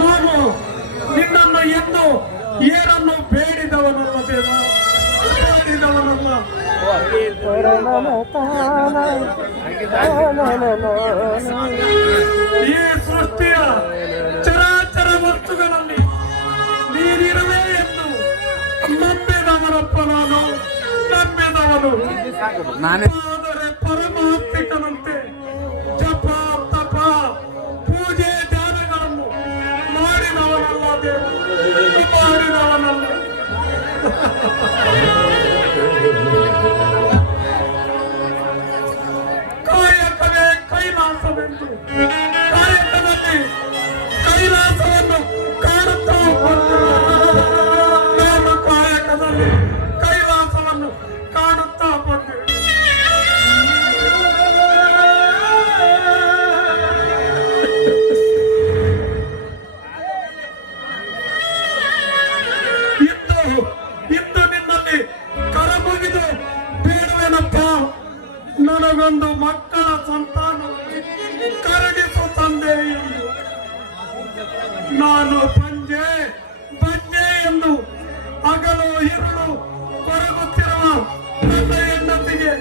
ನಾನು ನಿನ್ನನ್ನು ಎಂದು ಏನನ್ನು ಬೇಡಿದವನಲ್ಲ ದೇವ, ಬೇಡಿದವನಲ್ಲ. ಈ ಸೃಷ್ಟಿಯ ಚರಾಚರ ವಸ್ತುಗಳಲ್ಲಿ ನೀನಿರುವೆ ಎಂದು ನಂಬಿದವನಪ್ಪ ನಾನು, ನಂಬಿದವನು. ಆದರೆ ಪರಮಾತ್ಮಿಕನಂತೆ ಜಪ ತಪ ಪೂಜೆ ಧ್ಯಾನಗಳನ್ನು ಮಾಡಿದವನಲ್ಲ ದೇವ, ಮಾಡಿದವನಲ್ಲ. ಕಾಯಕವೇ ಕೈಲಾಸವೆಂದು ಕಾಯಕದಲ್ಲಿ ಕೈಲಾಸವನ್ನು ಕಾಣುತ್ತಾ ನಾನು ಕಾಯಕದಲ್ಲಿ ಕೈಲಾಸವನ್ನು ಕಾಣುತ್ತಾ ಬಂದೆ. ಇಂದು ನಿನ್ನಲ್ಲಿ ಕರಮುಗಿದು ಬೇಡುವೆನಪ್ಪ, ನನಗೊಂದು ಮಕ್ಕಳ ಸಂತಾನ ಕರುಣಿಸು ತಂದೆ ಎಂದು. ನಾನು ಬಂಜೆ ಬಂಜೆ ಎಂದು ಹಗಲು ಇರುಳು ಕೊರಗುತ್ತಿರುವ ನನ್ನ ಹೆಂಡತಿಗೆ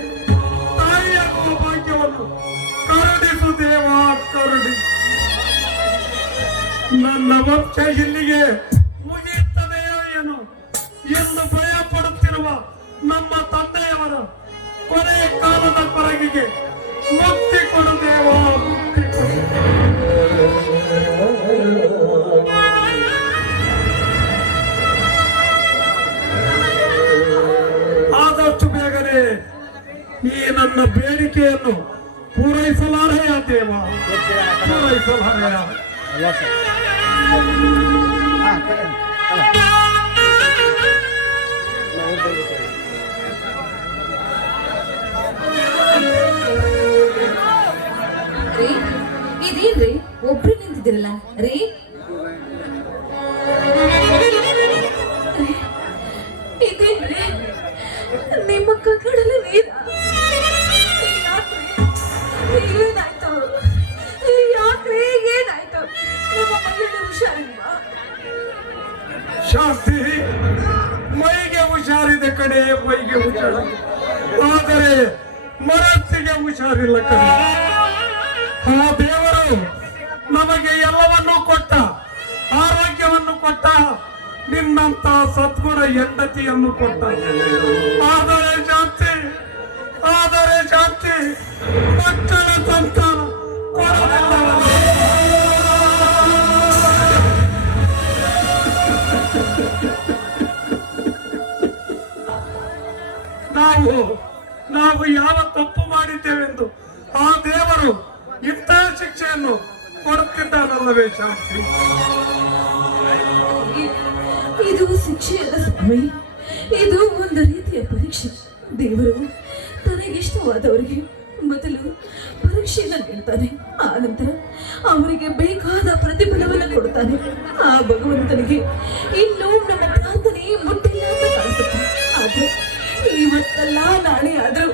ತಾಯಿಯಾಗುವ ಭಾಗ್ಯವನ್ನು ಕರುಣಿಸು ದೇವ, ಕರುಣಿಸು. ನನ್ನ ವಂಶ ಇಲ್ಲಿಗೆ ಮುಗಿಯುತ್ತದೆಯೋ ಏನು ಎಂದು ಭಯ ಪಡುತ್ತಿರುವ ನಮ್ಮ ತಂದೆಯವರ ಕೊನೆಯ ಕಾಲದ ಕೊರಗಿಗೆ ಮುಕ್ತಿ ಕೊಡು ದೇವ, ಮುಕ್ತಿ ಕೊಡು. ಆದಷ್ಟು ಬೇಗನೆ ಈ ನನ್ನ ಬೇಡಿಕೆಯನ್ನು ಪೂರೈಸಲಾರೆಯ ದೇವ, ಪೂರೈಸಲಾರೆಯ. ಇದೇನ್ರಿ ಒಬ್ರು ನಿಂತಿದ್ದೀರಲ್ಲ ರೀ? ಇದೇನ್ರಿ ನಿಮ್ಮ ಕಣ್ಣಲ್ಲಿ ನೀರ? ಏನಾಯ್ತು? ಯಾಕ್ರಿ ಏನಾಯ್ತು? ನಿಮ್ಮ ಮೈಯಲ್ಲಿ ಹುಷಾರಿಲ್ವಾ? ಶಾಂತಿ, ಮೈಗೆ ಹುಷಾರಿದೆ ಕಡೆ, ಮೈಗೆ ಹುಷಾರಿದೆ, ಆದರೆ ಮನಸ್ಸಿಗೆ ಹುಷಾರಿಲ್ಲ ಕಡೆ. ಆ ದೇವರು ನಮಗೆ ಎಲ್ಲವನ್ನೂ ಕೊಟ್ಟ, ಆರೋಗ್ಯವನ್ನು ಕೊಟ್ಟ, ನಿನ್ನಂತ ಸದ್ಗುಣ ಹೆಂಡತಿಯನ್ನು ಕೊಟ್ಟ. ಆದರೆ ಶಾಂತಿ, ಆದರೆ ಶಾಂತಿ ಮಕ್ಕಳ ಸಂತಾನ ಕೊಡಲಿಲ್ಲ. ನಾವು ಯಾವ ತಪ್ಪು ಮಾಡಿದ್ದೇವೆಂದು ಆ ದೇವರು ಇಂತಹ ಶಿಕ್ಷೆಯನ್ನು ಕೊಡುತ್ತಿದ್ದಾನಲ್ಲವೇ ಶಾಂತಿ? ಇದು ಶಿಕ್ಷೆಯಲ್ಲ ಸ್ವಾಮಿ, ಇದು ಒಂದು ರೀತಿಯ ಪರೀಕ್ಷೆ. ದೇವರು ತನಗಿಷ್ಟವಾದವರಿಗೆ ಮೊದಲು ಪರೀಕ್ಷೆಯನ್ನು ನೀಡ್ತಾನೆ, ಆ ನಂತರ ಅವರಿಗೆ ಬೇಕಾದ ಪ್ರತಿಫಲವನ್ನು ಕೊಡ್ತಾನೆ. ಆ ಭಗವಂತನಿಗೆ ಇನ್ನೂ ನಮ್ಮ ಪ್ರಾರ್ಥನೆ ಮುಟ್ಟಿಲ್ಲ ಅಂತ ಕಾಣಿಸುತ್ತೆ. ಆದ್ರೆ ಇವತ್ತಲ್ಲ ನಾಳೆ ಆದ್ರೂ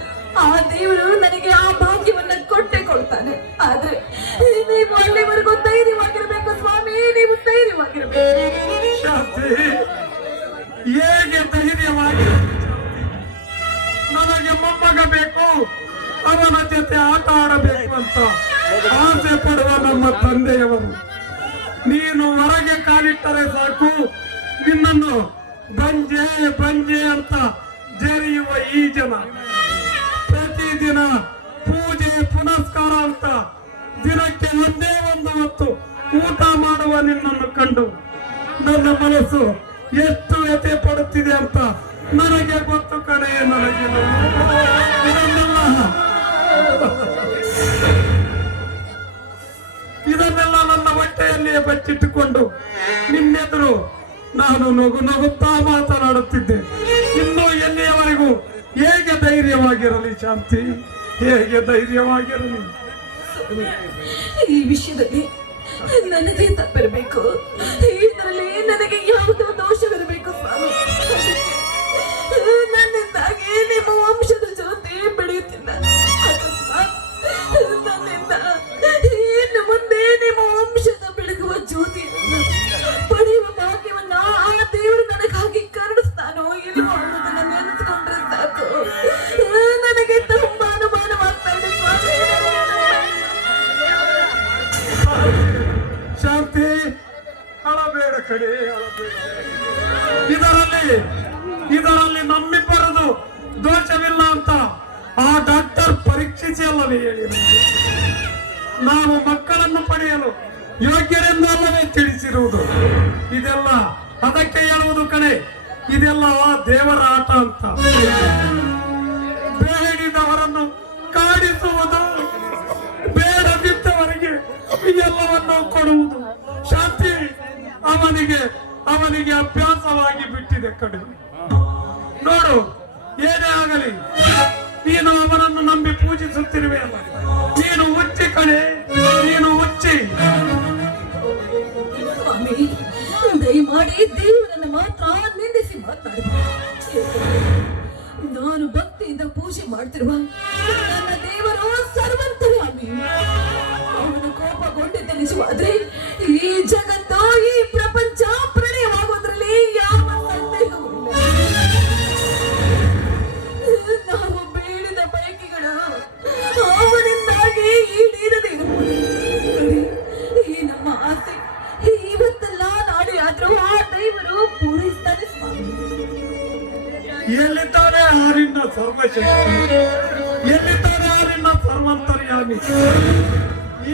ಆ ದೇವರು ನನಗೆ ಆ ಭಾಗ್ಯವನ್ನ ಕೊಟ್ಟೆ ಕೊಡ್ತಾನೆ. ಆದ್ರೆ ನೀವು ಅಲ್ಲಿವರೆಗೂ ಧೈರ್ಯವಾಗಿರ್ಬೇಕು ಸ್ವಾಮಿ, ನೀವು ಧೈರ್ಯವಾಗಿರ್ಬೇಕು. ಶಾಂತಿ, ಹೇಗೆ ಧೈರ್ಯವಾಗಿ? ನನಗೆ ಮೊಮ್ಮಗ ಬೇಕು, ಅವನ ಜೊತೆ ಆಟ ಆಡಬೇಕು ಅಂತ ಆಸೆ ಪಡುವ ನಮ್ಮ ತಂದೆಯವರು, ನೀನು ಹೊರಗೆ ಕಾಲಿಟ್ಟರೆ ಸಾಕು ನಿನ್ನನ್ನು ಬಂಜೆ ಬಂಜೆ ಅಂತ ಜರಿಯುವ ಈ ಜನ, ಪ್ರತಿದಿನ ಪೂಜೆ ಪುನಸ್ಕಾರ ಅಂತ ದಿನಕ್ಕೆ ಒಂದೇ ಒಂದು ಹೊತ್ತು ಊಟ ಮಾಡುವ ನಿನ್ನನ್ನು ಕಂಡು ನನ್ನ ಮನಸ್ಸು ಎಷ್ಟು ವ್ಯಥೆ ಪಡುತ್ತಿದೆ ಅಂತ ನನಗೆ ಗೊತ್ತು ಕಡೆ. ನನಗೆ ಇದನ್ನೆಲ್ಲ ನನ್ನ ಹೊಟ್ಟೆಯಲ್ಲಿಯೇ ಬಚ್ಚಿಟ್ಟುಕೊಂಡು ನಿನ್ನೆದುರು ನಾನು ನಗುತ್ತಾ ಮಾತನಾಡುತ್ತಿದ್ದೆ. ಇನ್ನೂ ಎಲ್ಲಿಯವರೆಗೂ ಹೇಗೆ ಧೈರ್ಯವಾಗಿರಲಿ ಶಾಂತಿ, ಹೇಗೆ ಧೈರ್ಯವಾಗಿರಲಿ? ಈ ವಿಷಯದಲ್ಲಿ ನನಗೆ ತಪ್ಪಿರಬೇಕು, ಇದರಲ್ಲಿ ನನಗೆ ಯಾವುದೋ ದೋಷವಿರಬೇಕು ಸ್ವಾಮಿ. ನನ್ನಿಂದಾಗಿ ನಿಮ್ಮ ವಂಶದ ಜ್ಯೋತಿ ಬೆಳೆಯುತ್ತಿಲ್ಲ. ನನ್ನಿಂದ ಇನ್ನು ಮುಂದೆ ನಿಮ್ಮ ವಂಶದ ಬೆಳಗುವ ಜ್ಯೋತಿ ಕಡೆ ಇದರಲ್ಲಿ ನಮ್ಮಿಬ್ಬರದು ದೋಷವಿಲ್ಲ ಅಂತ ಆ ಡಾಕ್ಟರ್ ಪರೀಕ್ಷಿಸಿ ಅಲ್ಲವೇ ಹೇಳಿ ನಾವು ಮಕ್ಕಳನ್ನು ಪಡೆಯಲು ಯೋಗ್ಯರೆಂದು ಅಲ್ಲವೇ ತಿಳಿಸಿರುವುದು. ಇದೆಲ್ಲ ಅದಕ್ಕೆ ಹೇಳುವುದು ಕಣೆ, ಇದೆಲ್ಲ ಆ ದೇವರ ಆಟ ಅಂತ. ಬೇಡಿದವರನ್ನು ಕಾಡಿಸುವುದು, ಬೇಡದಿದ್ದವರಿಗೆ ಎಲ್ಲವನ್ನು ಕೊಡುವುದು ಶಾಂತಿ ಅವನಿಗೆ ಅಭ್ಯಾಸವಾಗಿ ಬಿಟ್ಟಿದೆ ಕಡೆ. ನೋಡು, ಏನೇ ಆಗಲಿ ನೀನು ಅವನನ್ನು ನಂಬಿ ಪೂಜಿಸುತ್ತಿರುವೆ ಅಲ್ಲ, ನೀನು ಹುಚ್ಚಿ ಕಣೆ, ನೀನು ಹುಚ್ಚಿ. ಸ್ವಾಮಿ, ದಯಮಾಡಿ ದೇವರನ್ನು ಮಾತ್ರ ನಿಂದಿಸಿ ಮಾತಾಡಿ. ನಾನು ಭಕ್ತಿಯಿಂದ ಪೂಜೆ ಮಾಡ್ತಿರುವ ನನ್ನ ದೇವರು ಸರ್ವಂತರ್ಯಾಮಿ. ಅವನು ಕೋಪಗೊಂಡಿದ್ದ ನಿಜವಾದ್ರೆ ಈ ಜಗತ್ತು, ಈ ಪ್ರಪಂಚ ಪ್ರಣಯವಾಗೋದ್ರಲ್ಲಿ ಯಾವ ಸಂದೇಹವೂ ಇಲ್ಲ. ನಾವು ಬೇಡಿದ ಬಯಕೆಗಳು ಅವನಿಂದಾಗಿ ಈಡೇರದೆ ಇರಬಹುದು. ಈ ನಮ್ಮ ಆಸೆ ಇವತ್ತೆಲ್ಲ ನಾಳೆ ಆದ್ರೂ ಆ ದೇವರು ಪೂರೈಸ್ತಾನೆ ಸ್ವಾಮಿ. ಎಲ್ಲಿದ್ದಾರೆ ಆರಿನ ಸರ್ವಶಕ್ತಿ, ಎಲ್ಲಿದ್ದಾರೆ ಆರಿನ ಸರ್ವಂತರ್ಯಾಮಿ.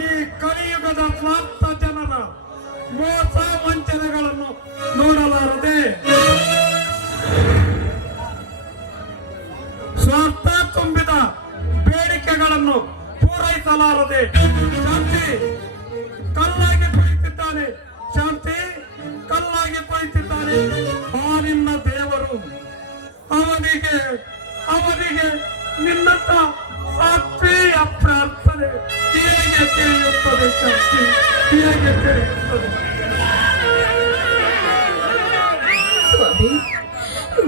ಈ ಕಲಿಯುಗದ ಸ್ವಾರ್ಥ ಜನರ ಮೋಸ ವಂಚನೆಗಳನ್ನು ನೋಡಲಾರದೆ, ಸ್ವಾರ್ಥ ತುಂಬಿದ ಬೇಡಿಕೆಗಳನ್ನು ಪೂರೈಸಲಾರದೆ ಶಾಂತಿ ಕಲ್ಲಾಗಿ ಕುಳಿತಿದ್ದಾನೆ. ಶಾಂತಿ ಕಲ್ಲಾಗಿ ಕುಳಿತಿದ್ದಾನೆ ಆ ನಿನ್ನ ದೇವರು. ಅವನಿಗೆ ನಿನ್ನಂತ ಸಾತ್ವಿಕ ಪ್ರಾರ್ಥನೆ ಹೇಗೆ ತಿಳಿಯುತ್ತದೆ ಶಾಂತಿ, ಹೇಗೆ ತಿಳಿಯುತ್ತದೆ? ಸ್ವಾಮಿ,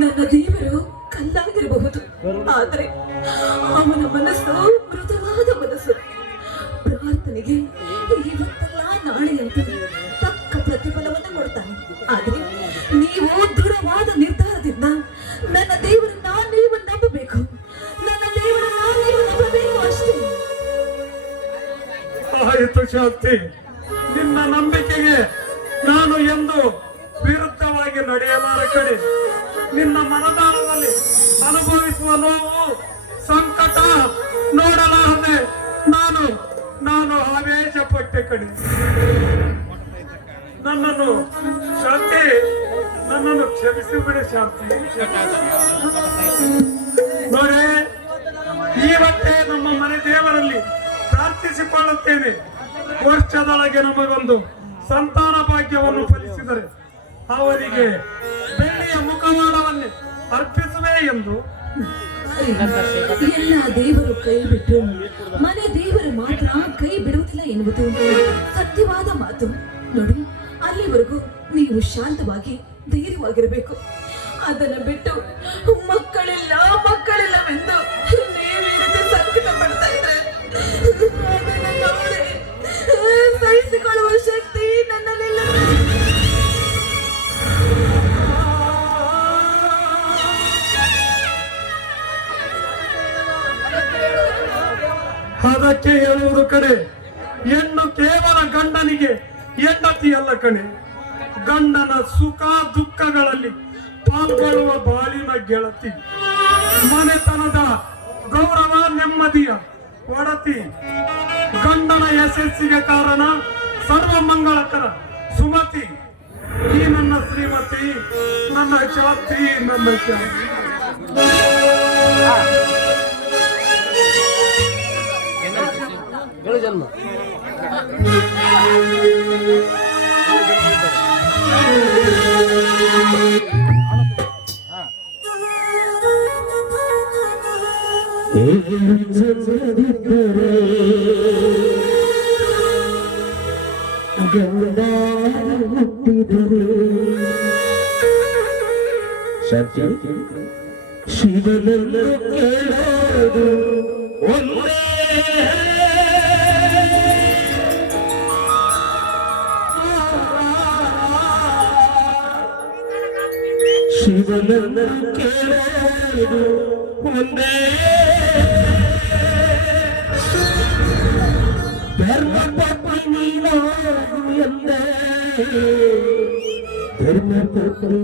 ನನ್ನ ದೇವರು ಕಲ್ಲಾಗಿರಬಹುದು, ಆದರೆ ಅವನ ಮನಸ್ಸು ಮೃದುವಾದ ಮನಸ್ಸು. ಪ್ರಾರ್ಥನೆಗೆ ಇವತ್ತೆಲ್ಲ ನಾಳೆ ಅಂತ ತಕ್ಕ ಪ್ರತಿಫಲವನ್ನು ಕೊಡ್ತಾನೆ. ಆದರೆ ನೀವು ದೃಢವಾದ ನಿರ್ಧಾರದಿಂದ ನನ್ನ ದೇವರನ್ನ ನೀವು ನಂಬಬೇಕು, ನನ್ನ ದೇವರನ್ನ ನೀವು ನಂಬಬೇಕು ಅಷ್ಟೇ. ಆಯಿತು ಶಾಂತಿ, ನಿನ್ನ ನಂಬಿಕೆಗೆ ನಾನು ಎಂದು ವಿರುದ್ಧವಾಗಿ ನಡೆಯಲಾರ ಕಡೆ. ನಿನ್ನ ಮನದಾಳದಲ್ಲಿ ಅನುಭವಿಸುವ ನೋವು ಸಂಕಟ ನೋಡಲಾರದೆ ನಾನು ಆವೇಶ ಪಟ್ಟೆ ಕಡೆ. ಶಾಂತಿ, ನನ್ನನ್ನು ಕ್ಷಮಿಸಿ ಬಿಡು ಶಾಂತಿ. ನೋಡೇ, ಇವತ್ತೇ ನಮ್ಮ ಮನೆ ದೇವರಲ್ಲಿ ಪ್ರಾರ್ಥಿಸಿಕೊಳ್ಳುತ್ತೇನೆ. ವರ್ಷದೊಳಗೆ ನಮಗೊಂದು ಸಂತಾನ ಭಾಗ್ಯವನ್ನು ಫಲಿಸಿದರೆ ಅವರಿಗೆ ಬೆಳ್ಳಿಯ ಮುಖವಾಡವನ್ನೇ ಅರ್ಪಿಸುವೆ ಎಂದು. ಎಲ್ಲ ದೇವರು ಕೈ ಬಿಟ್ಟು ಮನೆ ದೇವರು ಮಾತ್ರ ಕೈ ಬಿಡುವುದಿಲ್ಲ ಎನ್ನುವುದು ಸತ್ಯವಾದ ಮಾತು. ನೋಡಿ, ಅಲ್ಲಿವರೆಗೂ ನೀವು ಶಾಂತವಾಗಿ ಧೈರ್ಯವಾಗಿರಬೇಕು. ಅದನ್ನ ಬಿಟ್ಟು ಮಕ್ಕಳಿಲ್ಲವೆಂದು ನೀವು ಈ ರೀತಿ ಸಂಕಟ ಪಡ್ತಾ ಇದ್ರೆ ಅದನ್ನ ನೋಡಿ ಸಹಿಸಿಕೊಳ್ಳುವ ಶಕ್ತಿ ನನ್ನಲ್ಲಿಲ್ಲ. ಅದಕ್ಕೆ ಹೇಳುವುದು ಕಡೆ, ಹೆಣ್ಣು ಕೇವಲ ಗಂಡನಿಗೆ ಹೆಂಡತಿಯಲ್ಲ ಕಣೆ, ಗಂಡನ ಸುಖ ದುಃಖಗಳಲ್ಲಿ ಪಾಲ್ಗೊಳ್ಳುವ ಬಾಳಿನ ಗೆಳತಿ, ಮನೆತನದ ಗೌರವ ನೆಮ್ಮದಿಯ ಒಡತಿ, ಗಂಡನ ಯಶಸ್ಸಿಗೆ ಕಾರಣ, ಸರ್ವ ಮಂಗಳಕರ ಸುಮತಿ. ಈ ನನ್ನ ಶ್ರೀಮತಿ, ನನ್ನ ಶಾಂತಿ, ನನ್ನ ಶಾಂತಿ. ಜನ್ಮ ಸತ್ಯ ಶಿವನನ್ನು ಕೇಳೋದು ಒಂದೇ, ಶಿವನನ್ನು ಕೇಳೋದು ಒಂದೇ, ಧರ್ಮ ಪತ್ನಿ ನೀನು ಎಂದೇ ಧರ್ಮಪತ್ನಿ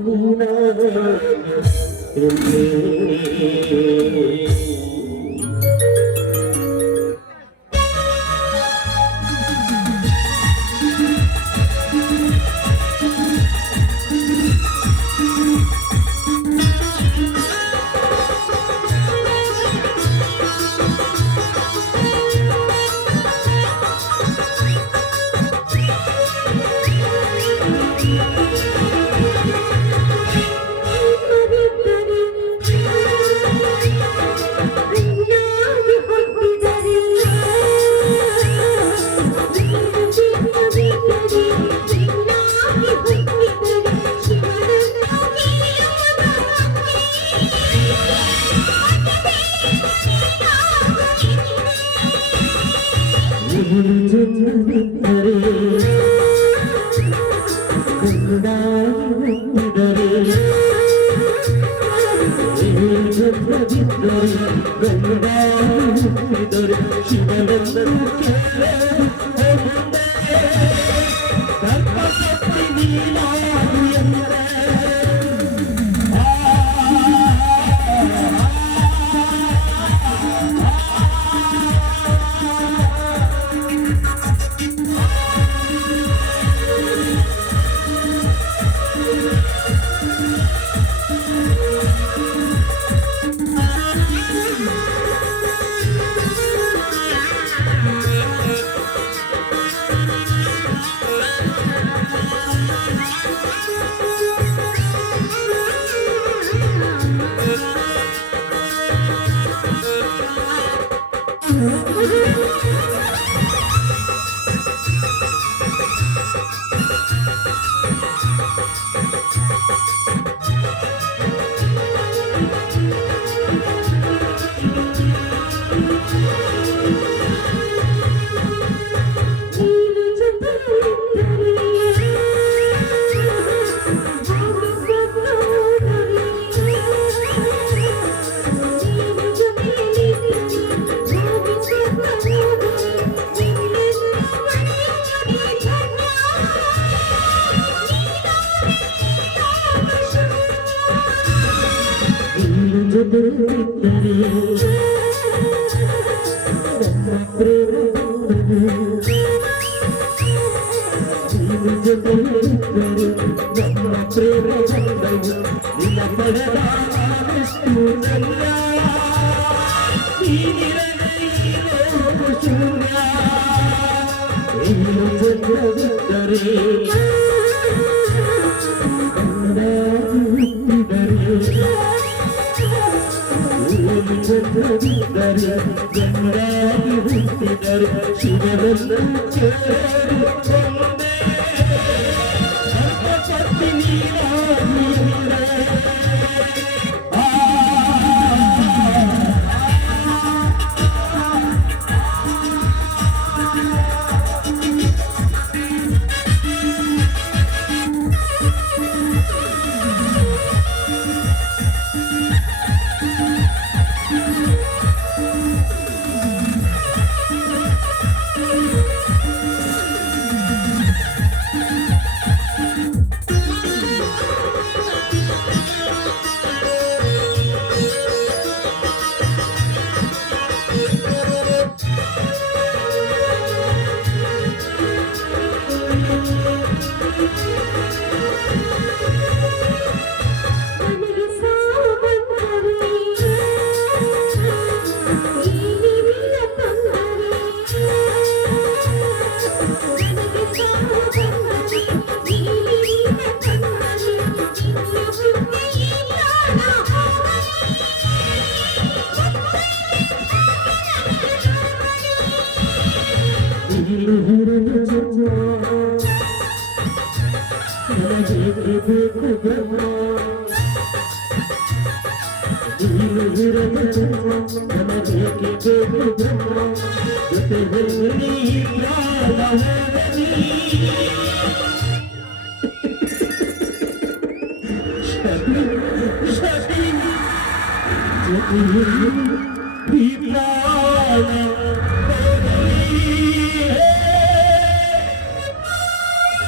ನೀನಾಗಲಿ.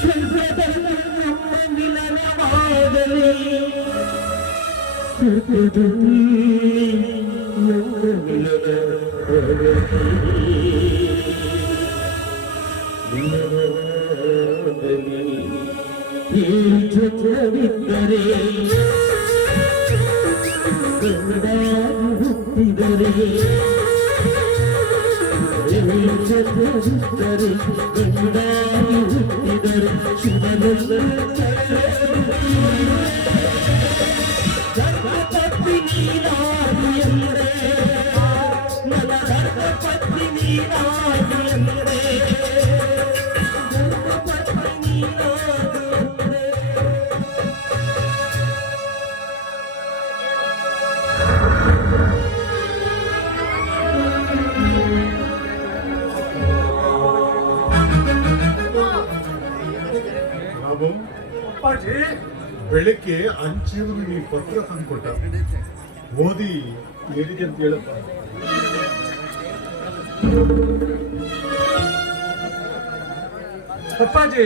ಸ್ವರ್ಗದಲ್ಲಿ ನಮ್ಮ ಮಿಲನವಾಗಲಿ ಸ್ವರ್ಗದಲ್ಲಿ ನಮ್ಮ ಮಿಲನವಾಗಲಿ ಈ ಚಿತ್ರವಿದ್ದರೆ ಹುಟ್ಟಿದರೆ ಹುಟ್ಟಿದರೆ ಧರ್ಮಪತ್ನಿ ನೀನಾಗಿ ಎಂದರೆ ನನ್ನ ಧರ್ಮಪತ್ನಿ ನೀನಾಗಿ ಎಂದರೆ ಧರ್ಮಪತ್ನಿ ನೀನಾಗಿ ಎಂದರೆ ಅಪ್ಪಾಜಿ, ಬೆಳಗ್ಗೆ ಅಂಚೆಯವನು ನೀ ಪತ್ರ ತಂದ್ಕೊಟ್ಟ ಓದಿ ಏನಿದೆ ಅಂತ ಹೇಳಪ್ಪ. ಅಪ್ಪಾಜಿ,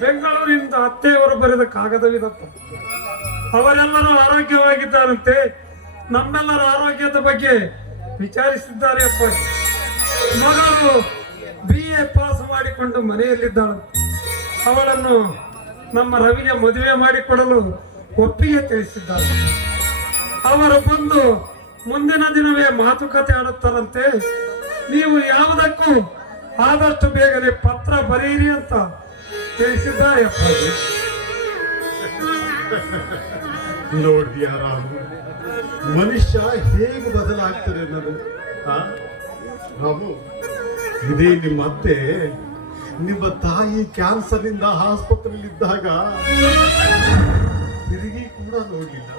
ಬೆಂಗಳೂರಿನಿಂದ ಅತ್ತೆಯವರು ಬರೆದ ಕಾಗದವಿದಪ್ಪ. ಅವರೆಲ್ಲರೂ ಆರೋಗ್ಯವಾಗಿದ್ದಾರಂತೆ, ನಮ್ಮೆಲ್ಲರ ಆರೋಗ್ಯದ ಬಗ್ಗೆ ವಿಚಾರಿಸಿದ್ದಾರೆ ಅಪ್ಪಾಜಿ. ಮಗಳು BA ಪಾಸ್ ಮಾಡಿಕೊಂಡು ಮನೆಯಲ್ಲಿದ್ದಾಳು. ಅವಳನ್ನು ನಮ್ಮ ರವಿಗೆ ಮದುವೆ ಮಾಡಿಕೊಡಲು ಒಪ್ಪಿಗೆ ತಿಳಿಸಿದ್ದಾರೆ. ಅವರು ಬಂದು ಮುಂದಿನ ದಿನವೇ ಮಾತುಕತೆ ಆಡುತ್ತಾರಂತೆ. ನೀವು ಯಾವುದಕ್ಕೂ ಆದಷ್ಟು ಬೇಗನೆ ಪತ್ರ ಬರೆಯಿರಿ ಅಂತ ತಿಳಿಸಿದ್ದಾರೆ ಅಪ್ಪಾಜಿ. ನೋಡ್ದಿಯಾ ರಾಮು, ಮನುಷ್ಯ ಹೇಗೆ ಬದಲಾಗ್ತದೆ ಅನ್ನೋದು. ರಾಮು, ಇದೇ ನಿಮ್ಮ ಅತ್ತೆ ನಿಮ್ಮ ತಾಯಿ ಕ್ಯಾನ್ಸರ್ನಿಂದ ಆಸ್ಪತ್ರೆಯಲ್ಲಿದ್ದಾಗ ತಿರುಗಿ ಕೂಡ ನೋಡ್ಲಿಲ್ಲ.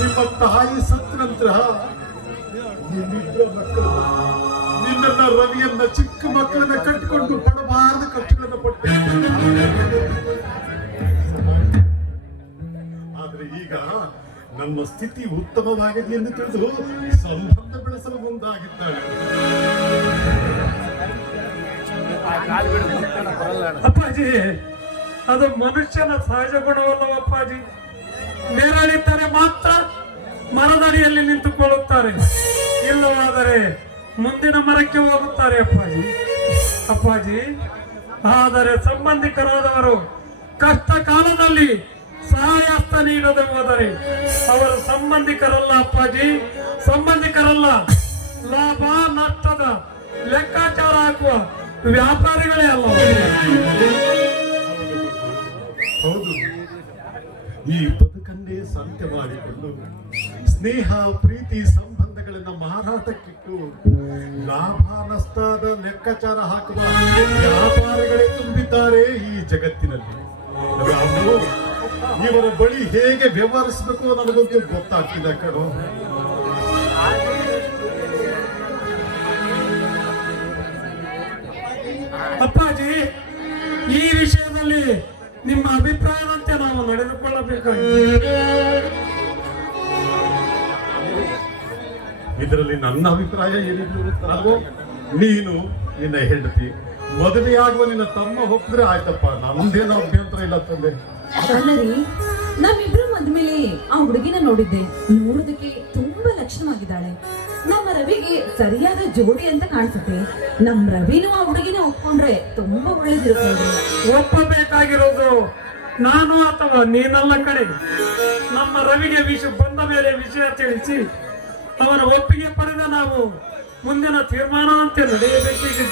ನಿಮ್ಮ ತಾಯಿ ಸತ್ತ ನಂತರ ನಿನ್ನಿಬ್ಬರ ಮಕ್ಕಳು ನಿನ್ನನ್ನ ರವಿಯನ್ನ ಚಿಕ್ಕ ಮಕ್ಕಳನ್ನ ಕಟ್ಟಿಕೊಂಡು ಪಡಬಾರದ ಕಷ್ಟಗಳನ್ನು ಪಟ್ಟೆ. ಆದ್ರೆ ಈಗ ನಮ್ಮ ಸ್ಥಿತಿ ಉತ್ತಮವಾಗಿದೆ ಎಂದು ತಿಳಿದು ಸಂಬಂಧ ಬೆಳೆಸಲು ಮುಂದಾಗಿದ್ದಾಳೆ. ಅಪ್ಪಾಜಿ, ಅದು ಮನುಷ್ಯನ ಸಹಜ ಗುಣವಲ್ಲ ಅಪ್ಪಾಜಿ. ನೆರಳಿದ್ದರೆ ಮಾತ್ರ ಮರದಡಿಯಲ್ಲಿ ನಿಂತುಕೊಳ್ಳುತ್ತಾರೆ, ಇಲ್ಲವಾದರೆ ಮುಂದಿನ ಮರಕ್ಕೆ ಹೋಗುತ್ತಾರೆ ಅಪ್ಪಾಜಿ. ಅಪ್ಪಾಜಿ, ಆದರೆ ಸಂಬಂಧಿಕರಾದವರು ಕಷ್ಟ ಕಾಲದಲ್ಲಿ ಸಹಾಯಹಸ್ತ ನೀಡದೆ ಹೋದರೆ ಅವರು ಸಂಬಂಧಿಕರಲ್ಲ ಅಪ್ಪಾಜಿ, ಸಂಬಂಧಿಕರಲ್ಲ. ಲಾಭ ನಷ್ಟದ ಲೆಕ್ಕಾಚಾರ ಹಾಕುವ ವ್ಯಾಪಾರಿಗಳೇ ಅಲ್ಲ. ಹೌದು, ಈ ಬದುಕನ್ನೇ ಸಂತೆ ಮಾಡಿಕೊಂಡು ಸ್ನೇಹ ಪ್ರೀತಿ ಸಂಬಂಧಗಳನ್ನ ಮಾರಾಟಕ್ಕಿಟ್ಟು ಲಾಭ ನಷ್ಟದ ಲೆಕ್ಕಾಚಾರ ಹಾಕುವ ವ್ಯಾಪಾರಿಗಳೇ ತುಂಬಿದ್ದಾರೆ ಈ ಜಗತ್ತಿನಲ್ಲಿ. ರಾಮು, ಇವರ ಬಳಿ ಹೇಗೆ ವ್ಯವಹರಿಸಬೇಕು ನನಗಂತೂ ಗೊತ್ತಾಗ್ತಿದೆ ಕಣೋ. ಅಪ್ಪಾಜಿ, ಈ ವಿಷಯದಲ್ಲಿ ನಿಮ್ಮ ಅಭಿಪ್ರಾಯದಂತೆ ನಾವು ನಡೆದುಕೊಳ್ಳಬೇಕಾಗಿದೆ. ಇದರಲ್ಲಿ ನನ್ನ ಅಭಿಪ್ರಾಯ ಏನಿದ್ರು ಅಲ್ವೋ? ನೀನು ನಿನ್ನ ಹೆಂಡತಿ ಮದುವೆಯಾಗುವ ನಿನ್ನ ತಮ್ಮ ಒಪ್ಪಿದ್ರೆ ಆಯ್ತಪ್ಪ, ನಮ್ದೇನು ಅಭ್ಯಂತರ ಇಲ್ಲ ತಂದೆ. ಅಲ್ಲರಿ, ನಮ್ಮಿಬ್ರು ಮದ್ಮೇಲೆ ಆ ಹುಡುಗಿನ ನೋಡಿದ್ದೆ. ನೋಡೋದಕ್ಕೆ ತುಂಬಾ ಲಕ್ಷಣವಾಗಿದ್ದಾಳೆ. ನಮ್ಮ ರವಿಗೆ ಸರಿಯಾದ ಜೋಡಿ ಅಂತ ಕಾಣಿಸುತ್ತೆ. ನಮ್ ರವಿನೂ ಆ ಹುಡುಗಿನ ಒಪ್ಕೊಂಡ್ರೆ ತುಂಬಾ ಒಳ್ಳೇದಿರುತ್ತೆ. ಒಪ್ಪಬೇಕಾಗಿರೋದು ನಾನು ಅಥವಾ ನೀನಲ್ಲ ಕಡೆ. ನಮ್ಮ ರವಿಗೆ ಬಂದ ಮೇಲೆ ವಿಷಯ ತಿಳಿಸಿ ಅವರ ಒಪ್ಪಿಗೆ ಪಡೆದ ನಾವು ಮುಂದಿನ ತೀರ್ಮಾನವಂತೆ ನಡೆಯಬೇಕಿದೆ.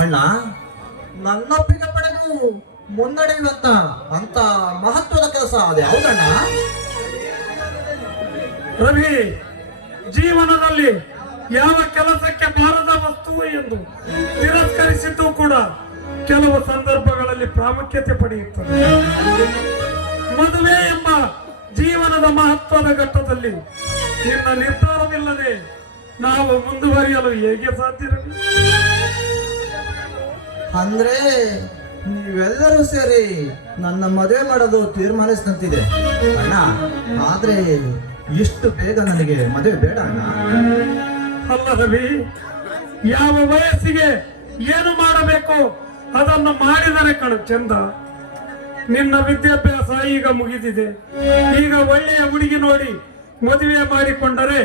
ಅಣ್ಣ, ನನ್ನೊಪ್ಪಿಗೆ ಪಡೆದು ಮುನ್ನಡೆಯುವಂತ ಅಂತ ಮಹತ್ವದ ಕೆಲಸ ಅದು ಯಾವುದಣ್ಣ? ರವಿ, ಜೀವನದಲ್ಲಿ ಯಾವ ಕೆಲಸಕ್ಕೆ ಬಾರದ ವಸ್ತು ಎಂದು ತಿರಸ್ಕರಿಸಿದ್ದು ಕೂಡ ಕೆಲವು ಸಂದರ್ಭಗಳಲ್ಲಿ ಪ್ರಾಮುಖ್ಯತೆ ಪಡೆಯುತ್ತದೆ. ಮದುವೆ ಎಂಬ ಜೀವನದ ಮಹತ್ವದ ಘಟ್ಟದಲ್ಲಿ ನಿನ್ನ ನಿರ್ಧಾರವಿಲ್ಲದೆ ನಾವು ಮುಂದುವರಿಯಲು ಹೇಗೆ ಸಾಧ್ಯ? ಅಂದ್ರೆ ನೀವೆಲ್ಲರೂ ಸೇರಿ ನನ್ನ ಮದುವೆ ಮಾಡೋದು ತೀರ್ಮಾನಿಸಿದಂತಿದೆ ಅಣ್ಣ. ಆದ್ರೆ ಇಷ್ಟು ಬೇಗ ನನಗೆ ಮದುವೆ ಬೇಡ ಅಣ್ಣ. ಅಲ್ಲ ರವಿ, ಯಾವ ವಯಸ್ಸಿಗೆ ಏನು ಮಾಡಬೇಕು ಅದನ್ನು ಮಾಡಿದರೆ ಕಣು ಚಂದ. ನಿನ್ನ ವಿದ್ಯಾಭ್ಯಾಸ ಈಗ ಮುಗಿದಿದೆ. ಈಗ ಒಳ್ಳೆಯ ಹುಡುಗಿ ನೋಡಿ ಮದುವೆ ಮಾಡಿಕೊಂಡರೆ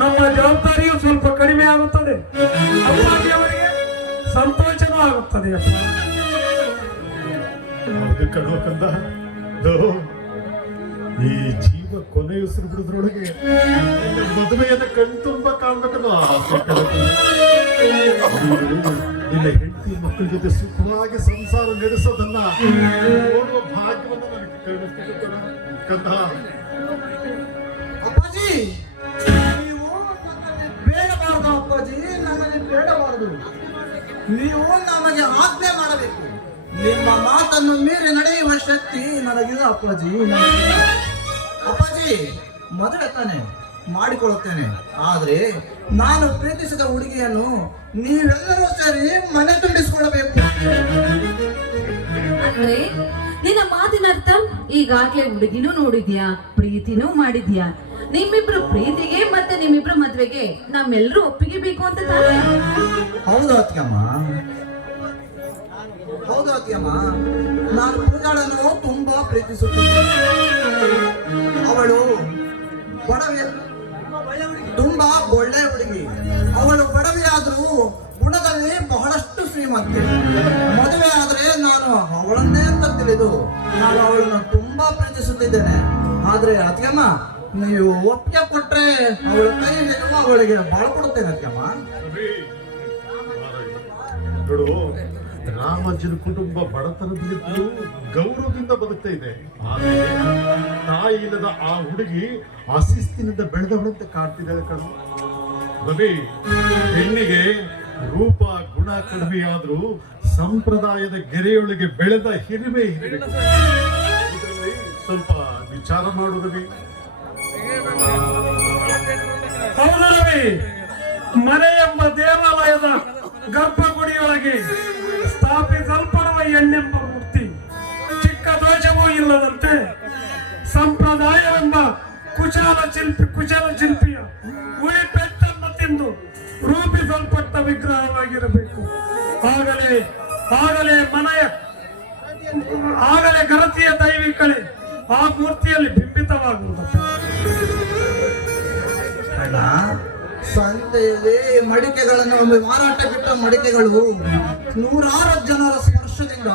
ನಮ್ಮ ಜವಾಬ್ದಾರಿಯು ಸ್ವಲ್ಪ ಕಡಿಮೆ ಆಗುತ್ತದೆ. ಅಪ್ಪಾಜಿಯವರಿಗೆ ಸಂತೋಷನೂ ಆಗುತ್ತದೆ. ಅಪ್ಪ ಹೌದು ಕಣೋ ಕಂದ. ದೋ, ಈ ಜೀವ ಕೊನೆಯುಸಿರು ಬಿಡುದ್ರೊಳಗೆ ಮದುವೆಯನ್ನ ಕಣ್ತುಂಬ ಕಾಣ್ಬೇಕನ್ನೋ ಆಸೆ ಕಣೋ. ನಿನ್ನ ಹೆಂಡತಿ ಮಕ್ಕಳ ಜೊತೆ ಸುಖವಾಗಿ ಸಂಸಾರ ನಡೆಸೋದನ್ನ ನೋಡುವ ಭಾಗ್ಯವನ್ನ ನನಗೆ ಕರುಣಿಸ್ತಿದೆ ಕಂದ. ಅಪ್ಪಾಜಿ, ನೀವು ನನ್ನನ್ನು ಬೇಡಬಾರದು. ಅಪ್ಪಾಜಿ, ನನ್ನನ್ನು ಬೇಡಬಾರದು. ನೀವು ನಮಗೆ ಆಜ್ಞೆ ಮಾಡಬೇಕು. ನಿಮ್ಮ ಮಾತನ್ನು ಮೀರಿ ನಡೆಯುವ ಶಕ್ತಿ ನನಗಿಲ್ಲ ಅಪ್ಪಾಜಿ. ಅಪ್ಪಾಜಿ, ಮದುವೆ ತಾನೆ ಮಾಡಿಕೊಳ್ಳುತ್ತೇನೆ. ಆದ್ರೆ ನಾನು ಪ್ರೀತಿಸಿದ ಹುಡುಗಿಯನ್ನು ನೀವೆಲ್ಲರೂ ಸೇರಿ ಮನೆ ತುಂಬಿಸಿಕೊಳ್ಳಬೇಕು. ಅಂದ್ರೆ ನಿನ್ನ ಮಾತಿನ ಅರ್ಥ ಈಗಾಗ್ಲೇ ಹುಡುಗಿನೂ ನೋಡಿದ್ಯಾ, ಪ್ರೀತಿನೂ ಮಾಡಿದ್ಯಾ. ನಿಮ್ಮಿಬ್ರು ಪ್ರೀತಿಗೆ ಮತ್ತೆ ನಿಮ್ಮಿಬ್ರು ಮದ್ವೆಗೆ ನಮ್ಮೆಲ್ಲರೂ ಒಪ್ಪಿಗೆ ಬೇಕು ಅಂತ ತಾನೆ? ಹೌದು ಅತ್ಯಮ್ಮ, ಹೌದು ಅತ್ಯಮ್ಮ. ನಾನು ಪೂಜಾಳನ್ನು ತುಂಬಾ ಪ್ರೀತಿಸುತ್ತೇನೆ. ಅವಳು ಬಡವಿ, ತುಂಬಾ ಒಳ್ಳೆ ಹುಡುಗಿ. ಅವಳು ಬಡವಿಯಾದ್ರೂ ಗುಣದಲ್ಲಿ ಬಹಳಷ್ಟು ಶ್ರೀಮಂತೆ. ಮದುವೆ ಆದ್ರೆ ನಾನು ಅವಳನ್ನೇ ಅಂತ ತಿಳಿದು ನಾನು ಅವಳನ್ನು ತುಂಬಾ ಪ್ರೀತಿಸುತ್ತಿದ್ದೇನೆ. ಆದ್ರೆ ಅತ್ಯಮ್ಮ, ನೀವು ಒಪ್ಪಿಗೆ ಕೊಟ್ರೆ ಅವಳ ಕೈಯಲ್ಲಿ ಅವಳಿಗೆ ಬಾಳ ಕೊಡುತ್ತೇನೆ ಅತ್ಯಮ್ಮ. ನೋಡು, ರಾಮಾಂಜನ ಕುಟುಂಬ ಬಡತನದಲ್ಲಿದ್ದು ಗೌರವದಿಂದ ಬದುಕ್ತಾ ಇದೆ. ಆದ್ರೆ ತಾಯಿ ಇಲ್ಲದ ಆ ಹುಡುಗಿ ಅಶಿಸ್ತಿನಿಂದ ಬೆಳೆದವಳಂತೆ ಕಾಡ್ತಿದ್ದಾಳೆ ಕಣು. ರವಿ, ಹೆಣ್ಣಿಗೆ ರೂಪ ಗುಣ ಕಡಿಮೆಯಾದ್ರೂ ಸಂಪ್ರದಾಯದ ಗೆರೆಯೊಳಗೆ ಬೆಳೆದ ಹಿರಿಮೆ ಇರಬೇಕು. ಇದರಲ್ಲಿ ಸ್ವಲ್ಪ ವಿಚಾರ ಮಾಡು ರವಿ. ಹೌದು ರವಿ, ಮನೆ ಎಂಬ ದೇವಾಲಯದ ಗರ್ಭಗುಡಿಯೊಳಗೆ ಸ್ಥಾಪಿಸಲ್ಪಡುವ ಹೆಣ್ಣೆಂಬ ಮೂರ್ತಿ ಚಿಕ್ಕ ದೋಷವೂ ಇಲ್ಲದಂತೆ ಸಂಪ್ರದಾಯವೆಂಬ ಕುಶಲ ಶಿಲ್ಪಿಯ ಉಳಿ ಪೆಟ್ಟನ್ನು ತಿಂದು ರೂಪಿಸಲ್ಪಟ್ಟ ವಿಗ್ರಹವಾಗಿರಬೇಕು. ಆಗಲೇ ಗರತಿಯ ದೈವಿಕಳೆ ಆ ಮೂರ್ತಿಯಲ್ಲಿ ಬಿಂಬಿತವಾಗುವುದು. ಅಣ್ಣ, ಸಂತೆಯಲ್ಲಿ ಮಡಿಕೆಗಳನ್ನು ಮಾರಾಟಕ್ಕಿಟ್ಟ ಮಡಿಕೆಗಳು ನೂರಾರು ಜನರ ಸ್ಪರ್ಶದಿಂದ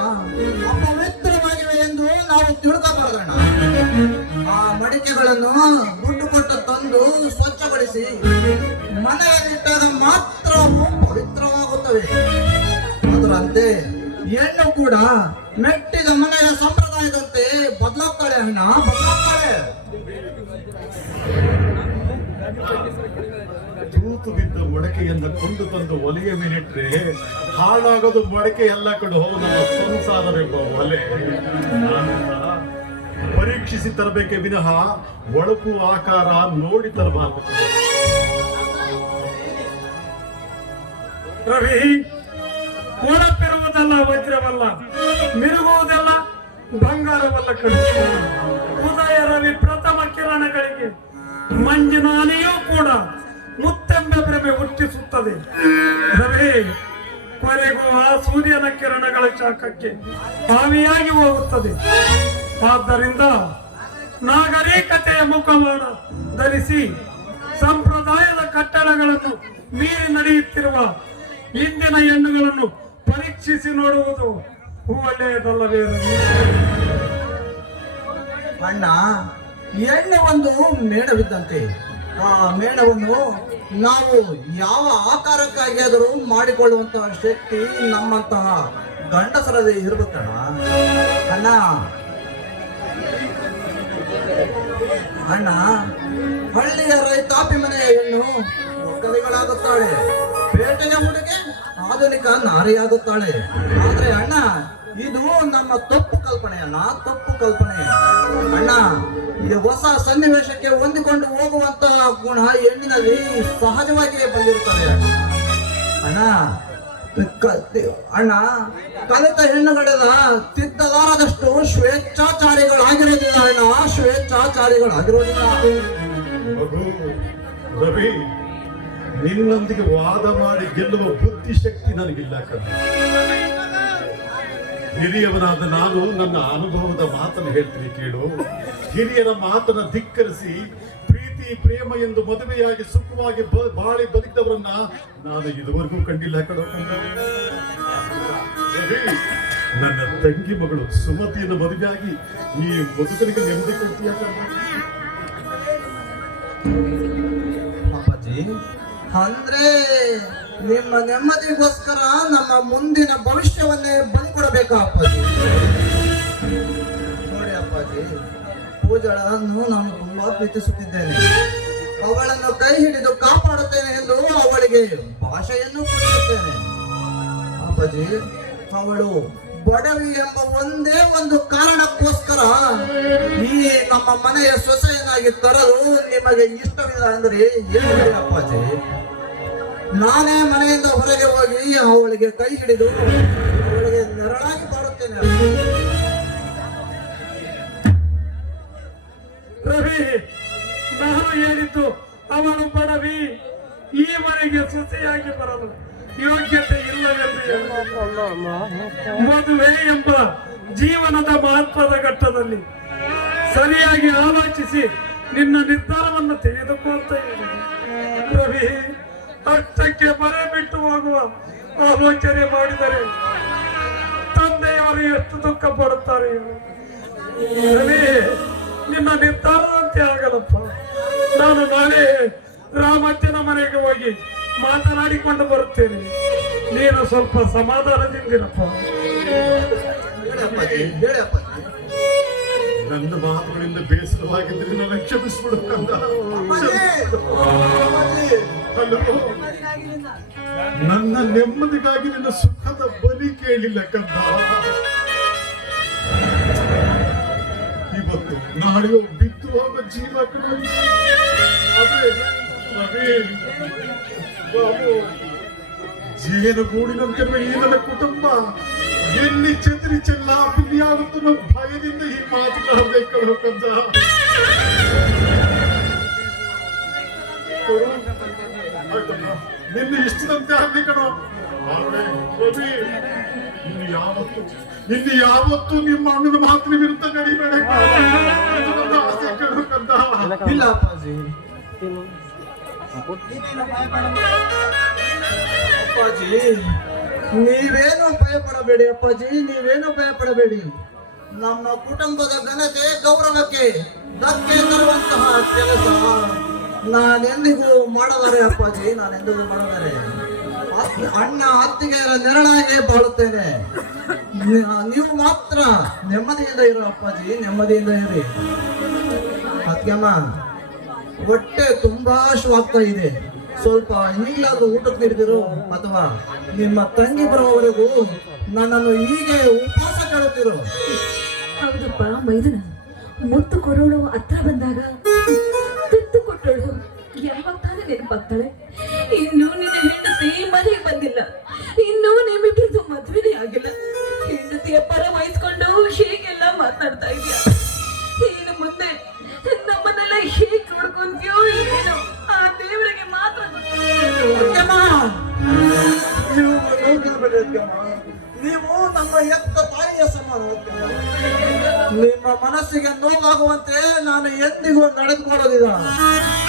ಅಪವಿತ್ರವಾಗಿವೆ ಎಂದು ನಾವು ತಿಳ್ಕೋಬಾರದಣ್ಣ. ಆ ಮಡಿಕೆಗಳನ್ನು ದುಡ್ಡು ಕೊಟ್ಟು ತಂದು ಸ್ವಚ್ಛಗೊಳಿಸಿ ಮನೆಯಲ್ಲಿಟ್ಟಾಗ ಮಾತ್ರ ಅವು ಪವಿತ್ರವಾಗುತ್ತವೆ. ಅದರಂತೆ ಹೆಣ್ಣು ಕೂಡ ಮೆಟ್ಟಿದ ಮನೆಯ ಸಂಪ್ರದಾಯದಂತೆ ಬದಲಾಗ್ತಾಳೆ ಅಣ್ಣ, ಬದಲಾಗ್ತಾಳೆ. ತೂತು ಬಿದ್ದ ಮೊಡಕೆಯನ್ನ ಕೊಂಡು ತಂದು ಒಲೆಯ ಮೇಲಿಟ್ರೆ ಹಾಳಾಗೋದು ಮೊಡಕೆ ಎಲ್ಲ ಕಡೆ ಹೋಗಿ ನಮ್ಮ ಸಂಸಾರವೆಂಬ ಒಲೆ. ಪರೀಕ್ಷಿಸಿ ತರಬೇಕೆ ವಿನಃ ಒಳಪು ಆಕಾರ ನೋಡಿ ತರಬಾರದು. ರವಿ, ಒಳಪಿರುವುದಲ್ಲ ವಜ್ರವಲ್ಲ, ಮಿರುಗುವುದೆಲ್ಲ ಬಂಗಾರವಲ್ಲ ಕಣು. ಉದಯ ರವಿ ಪ್ರಥಮ ಕಿರಣಗಳಿಗೆ ಮಂಜಿನ ಅಲೆಯೂ ಕೂಡ ಮುತ್ತೆಂಬ ಭ್ರಮೆ ಹುಟ್ಟಿಸುತ್ತದೆ. ರವಿ, ಕೊನೆಗೂ ಆ ಸೂರ್ಯನ ಕಿರಣಗಳ ಶಾಖಕ್ಕೆ ಆವಿಯಾಗಿ ಹೋಗುತ್ತದೆ. ಆದ್ದರಿಂದ ನಾಗರಿಕತೆಯ ಮುಖವಾಡ ಧರಿಸಿ ಸಂಪ್ರದಾಯದ ಕಟ್ಟಡಗಳನ್ನು ಮೀರಿ ನಡೆಯುತ್ತಿರುವ ಇಂದಿನ ಹೆಣ್ಣುಗಳನ್ನು ಪರೀಕ್ಷಿಸಿ ನೋಡುವುದು ಒಳ್ಳೆಯದಲ್ಲವೇ? ಅಣ್ಣ, ಹೆಣ್ಣು ಒಂದು ಮೇಣವಿದ್ದಂತೆ. ಆ ಮೇಣವನ್ನು ನಾವು ಯಾವ ಆಕಾರಕ್ಕಾಗಿ ಆದರೂ ಮಾಡಿಕೊಳ್ಳುವಂತಹ ಶಕ್ತಿ ನಮ್ಮಂತಹ ಗಂಡಸರದೇ ಇರ್ಬೇಕಣ್ಣ. ಅಣ್ಣ ಅಣ್ಣ ಹಳ್ಳಿಯ ರೈತಾಪಿ ಮನೆಯ ಹೆಣ್ಣು ಒಕ್ಕಲಿಗಳಾಗುತ್ತಾಳೆ, ಪೇಟೆಯ ಹುಡುಗಿ ಆಧುನಿಕ ನಾರಿಯಾಗುತ್ತಾಳೆ. ಆದ್ರೆ ಅಣ್ಣ, ಇದು ನಮ್ಮ ತಪ್ಪು ಕಲ್ಪನೆ ಅಣ್ಣ, ತಪ್ಪು ಕಲ್ಪನೆ ಅಣ್ಣ. ಈ ಹೊಸ ಸನ್ನಿವೇಶಕ್ಕೆ ಹೊಂದಿಕೊಂಡು ಹೋಗುವಂತಹ ಗುಣ ಹೆಣ್ಣಿನಲ್ಲಿ ಸಹಜವಾಗಿಯೇ ಬಂದಿರುತ್ತದೆ ಅಣ್ಣ. ಅಣ್ಣ, ಕಲಿತ ಹೆಣ್ಣುಗಳೆಲ್ಲ ತಿದ್ದಲಾರದಷ್ಟು ಸ್ವೇಚ್ಛಾಚಾರಿಗಳಾಗಿರೋದಿಲ್ಲ ಅಣ್ಣ, ಸ್ವೇಚ್ಛಾಚಾರಿಗಳಾಗಿರೋದಿಲ್ಲ. ರವಿ, ನಿನ್ನೊಂದಿಗೆ ವಾದ ಮಾಡಿ ಗೆಲ್ಲುವ ಬುದ್ಧಿಶಕ್ತಿ ನನಗಿಲ್ಲ ಕಣ. ಹಿರಿಯವನಾದ ನಾನು ನನ್ನ ಅನುಭವದ ಮಾತನ್ನು ಹೇಳ್ತೀನಿ ಕೇಳು. ಹಿರಿಯರ ಮಾತನ್ನ ಧಿಕ್ಕರಿಸಿ ಪ್ರೀತಿ ಪ್ರೇಮ ಎಂದು ಮದುವೆಯಾಗಿ ಸುಖವಾಗಿ ಬಾಳಿ ಬದುಕಿದವರನ್ನ ನಾನು ಇದುವರೆಗೂ ಕಂಡಿಲ್ಲ ಕಣೋ. ರವಿ, ನನ್ನ ತಂಗಿ ಮಗಳು ಸುಮತಿಯನ್ನು ಮದುವೆಯಾಗಿ ಈ ಮುದುಕನಿಗೆ ನೆಮ್ಮದಿ ಕೊಡ್ತೀಯ ಕಣ. ಅಪ್ಪಾಜಿ, ಅಂದ್ರೆ ನಿಮ್ಮ ನೆಮ್ಮದಿಗೋಸ್ಕರ ನಮ್ಮ ಮುಂದಿನ ಭವಿಷ್ಯವನ್ನೇ ಬಲಿಕೊಡಬೇಕಾ ಅಪ್ಪಾಜಿ? ನೋಡಿ ಅಪ್ಪಾಜಿ, ಪೂಜಳನ್ನು ನಾನು ತುಂಬಾ ಪ್ರೀತಿಸುತ್ತಿದ್ದೇನೆ. ಅವಳನ್ನು ಕೈ ಹಿಡಿದು ಕಾಪಾಡುತ್ತೇನೆ ಎಂದು ಅವಳಿಗೆ ಭಾಷೆಯನ್ನು ಕೊಡುತ್ತೇನೆ. ಅಪ್ಪಾಜಿ, ಅವಳು ಬಡವಿ ಎಂಬ ಒಂದೇ ಒಂದು ಕಾರಣಕ್ಕೋಸ್ಕರ ಈ ನಮ್ಮ ಮನೆಯ ಸೊಸೆಯನ್ನಾಗಿ ತರಲು ನಿಮಗೆ ಇಷ್ಟವಿಲ್ಲ ಅಂದ್ರೆ ಏನು ಹೇಳಿ ಅಪ್ಪಾಜಿ? ನಾನೇ ಮನೆಯಿಂದ ಹೊರಗೆ ಹೋಗಿ ಅವಳಿಗೆ ಕೈ ಹಿಡಿದು ಅವಳಿಗೆ ನೆರಳಾಗಿ ಮಾಡುತ್ತೇನೆ. ರವಿ, ನಾನು ಹೇಳಿದ್ದು ಅವಳು ಬಡವಿ, ಈ ಮನೆಗೆ ಸೊಸೆಯಾಗಿ ಬರಲು ಯೋಗ್ಯತೆ ಇಲ್ಲವೆಂದು ಹೇಳಿದೆ. ಮದುವೆ ಎಂಬ ಜೀವನದ ಮಹತ್ವದ ಘಟ್ಟದಲ್ಲಿ ಸರಿಯಾಗಿ ಆಲೋಚಿಸಿ ನಿನ್ನ ನಿರ್ಧಾರವನ್ನು ತೆಗೆದುಕೊಳ್ತ ಇದ್ದೀನಿ. ರವಿ, ಅಷ್ಟಕ್ಕೆ ಮರೆ ಬಿಟ್ಟು ಹೋಗುವ ಆಲೋಚನೆ ಮಾಡಿದರೆ ತಂದೆಯವರು ಎಷ್ಟು ದುಃಖ ಪಡುತ್ತಾರೆ. ರವಿ, ನಿನ್ನ ನಿರ್ಧಾರದಂತೆ ಆಗಲಪ್ಪ. ನಾನು ನಾಳೆ ರಾಮಜ್ಜನ ಮನೆಗೆ ಹೋಗಿ ಮಾತನಾಡಿಕೊಂಡು ಬರುತ್ತೇನೆ. ನೀನು ಸ್ವಲ್ಪ ಸಮಾಧಾನದಿಂದಿರಪ್ಪ. ಹೇಳಿ ಅಪ್ಪಾಜಿ, ಹೇಳಿ ಅಪ್ಪಾಜಿ. ನನ್ನ ಮಾತುಗಳಿಂದ ಬೇಸರವಾಗಿದ್ದರೆ ನನ್ನ ಕ್ಷಮಿಸ್ಬಿಡಬೇಕಂತ. ಹಲೋ, ನನ್ನ ನೆಮ್ಮದಿಗಾಗಿ ನಿನ್ನ ಸುಖದ ಬಲಿ ಕೇಳಿಲ್ಲ ಕಂದ. ಇವತ್ತು ನಾಳೆಯೋ ಬಿದ್ದು ಹೋಗೋ ಜೀವ ಕಣ. ಅದೇ ರವಿ ಬಾಬು, ಜೇನುಗೂಡಿನಂತಿರುವ ಈ ನನ್ನ ಕುಟುಂಬ ಎಲ್ಲಿ ಚಂದ್ರಿ ಚೆಲ್ಲಾಪಿಲ್ಲಿಯಾಗುತ್ತೋ ಅನ್ನೋ ಭಯದಿಂದ ಈ ಮಾತುಗಳಾಗಬೇಕು ಕಂದ. ನಿನ್ನ ಇಷ್ಟದಂತೆ ಆಗ್ಲಿ ಕಣೋ. ಆದ್ರೆ ರವಿ, ಇನ್ನು ಯಾವತ್ತೂ ನಿಮ್ಮ ಅಣ್ಣನ ಮಾತಿನ ವಿರುದ್ಧ ನಡಿಬೇಡ. ನನ್ನ ಆಸೆ ಕೇಳು ಕಂದ. ಇಲ್ಲ ಅಪ್ಪಾಜಿ, ಅಪ್ಪಾಜಿ ನೀವೇನು ಭಯ ಪಡಬೇಡಿ. ಅಪ್ಪಾಜಿ, ನೀವೇನು ಭಯ ಪಡಬೇಡಿ. ನಮ್ಮ ಕುಟುಂಬದ ಘನತೆ ಗೌರವಕ್ಕೆ ಧಕ್ಕೆ ತರುವಂತಹ ಕೆಲಸ ನಾನೆಂದಿಗೂ ಮಾಡಲಾರೆ ಅಪ್ಪಾಜಿ, ನಾನೆಂದಿಗೂ ಮಾಡಲಾರೆ. ಅಣ್ಣ ಅತ್ತಿಗೆಯರ ನೆರಳಾಗಿ ಬಾಳುತ್ತೇನೆ. ನೀವು ಮಾತ್ರ ನೆಮ್ಮದಿಯಿಂದ ಇರೋ ಅಪ್ಪಾಜಿ, ನೆಮ್ಮದಿಯಿಂದ ಇರಿ. ಅತ್ತಿಗೆಮ್ಮ, ಹೊಟ್ಟೆ ತುಂಬಾ ಹಸಿವಾಗ್ತಾ ಇದೆ. ಸ್ವಲ್ಪ ಈಗಲಾದ್ರೂ ಊಟಕ್ಕೆ ನೀಡಿದಿರೋ ಅಥವಾ ನಿಮ್ಮ ತಂಗಿ ಬರುವವರೆಗೂ ನನ್ನನ್ನು ಹೀಗೆ ಉಪವಾಸ ಕೇಳುತ್ತಿರೋ? ಹೌದಪ್ಪ ಮೈದುನ, ಮುತ್ತು ಕೊಡೋಳು ಹತ್ರ ಬಂದಾಗ ತುತ್ತು ಕೊಟ್ಟೋಳು ಯಾವಾಗ ತಾನೇ ನೆನಪಾಗ್ತಾಳೆ. ಇನ್ನು ನಿನ್ನ ಹೆಂಡತಿ ಮನೆಗೆ ಬಂದಿಲ್ಲ, ಇನ್ನು ನಿಮ್ಮಿಬ್ರದ್ದು ಮದ್ವೆನೇ ಆಗಿಲ್ಲ. ಹೆಂಡತಿಯ ಪರ ವಹಿಸ್ಕೊಂಡು ಹೀಗೆಲ್ಲ ಮಾತಾಡ್ತಾ ಇದೆಯಾ? ಇನ್ನು ಮುಂದೆ ನಮ್ಮನ್ನೆಲ್ಲ ಹೇಗೆ ನೋಡ್ಕೊಂತೀಯೋ ಏನೋ ಆ ದೇವರಿಗೆ ಮಾತ್ರ ಗೊತ್ತು. ನೀವು ನಮ್ಮ ಎತ್ತ ತಾಯಿಯ ಸಮಾನ. ನಿಮ್ಮ ಮನಸ್ಸಿಗೆ ನೋವಾಗುವಂತೆ ನಾನು ಎಂದಿಗೂ ನಡೆದುಕೊಳ್ಳೋದಿಲ್ಲ.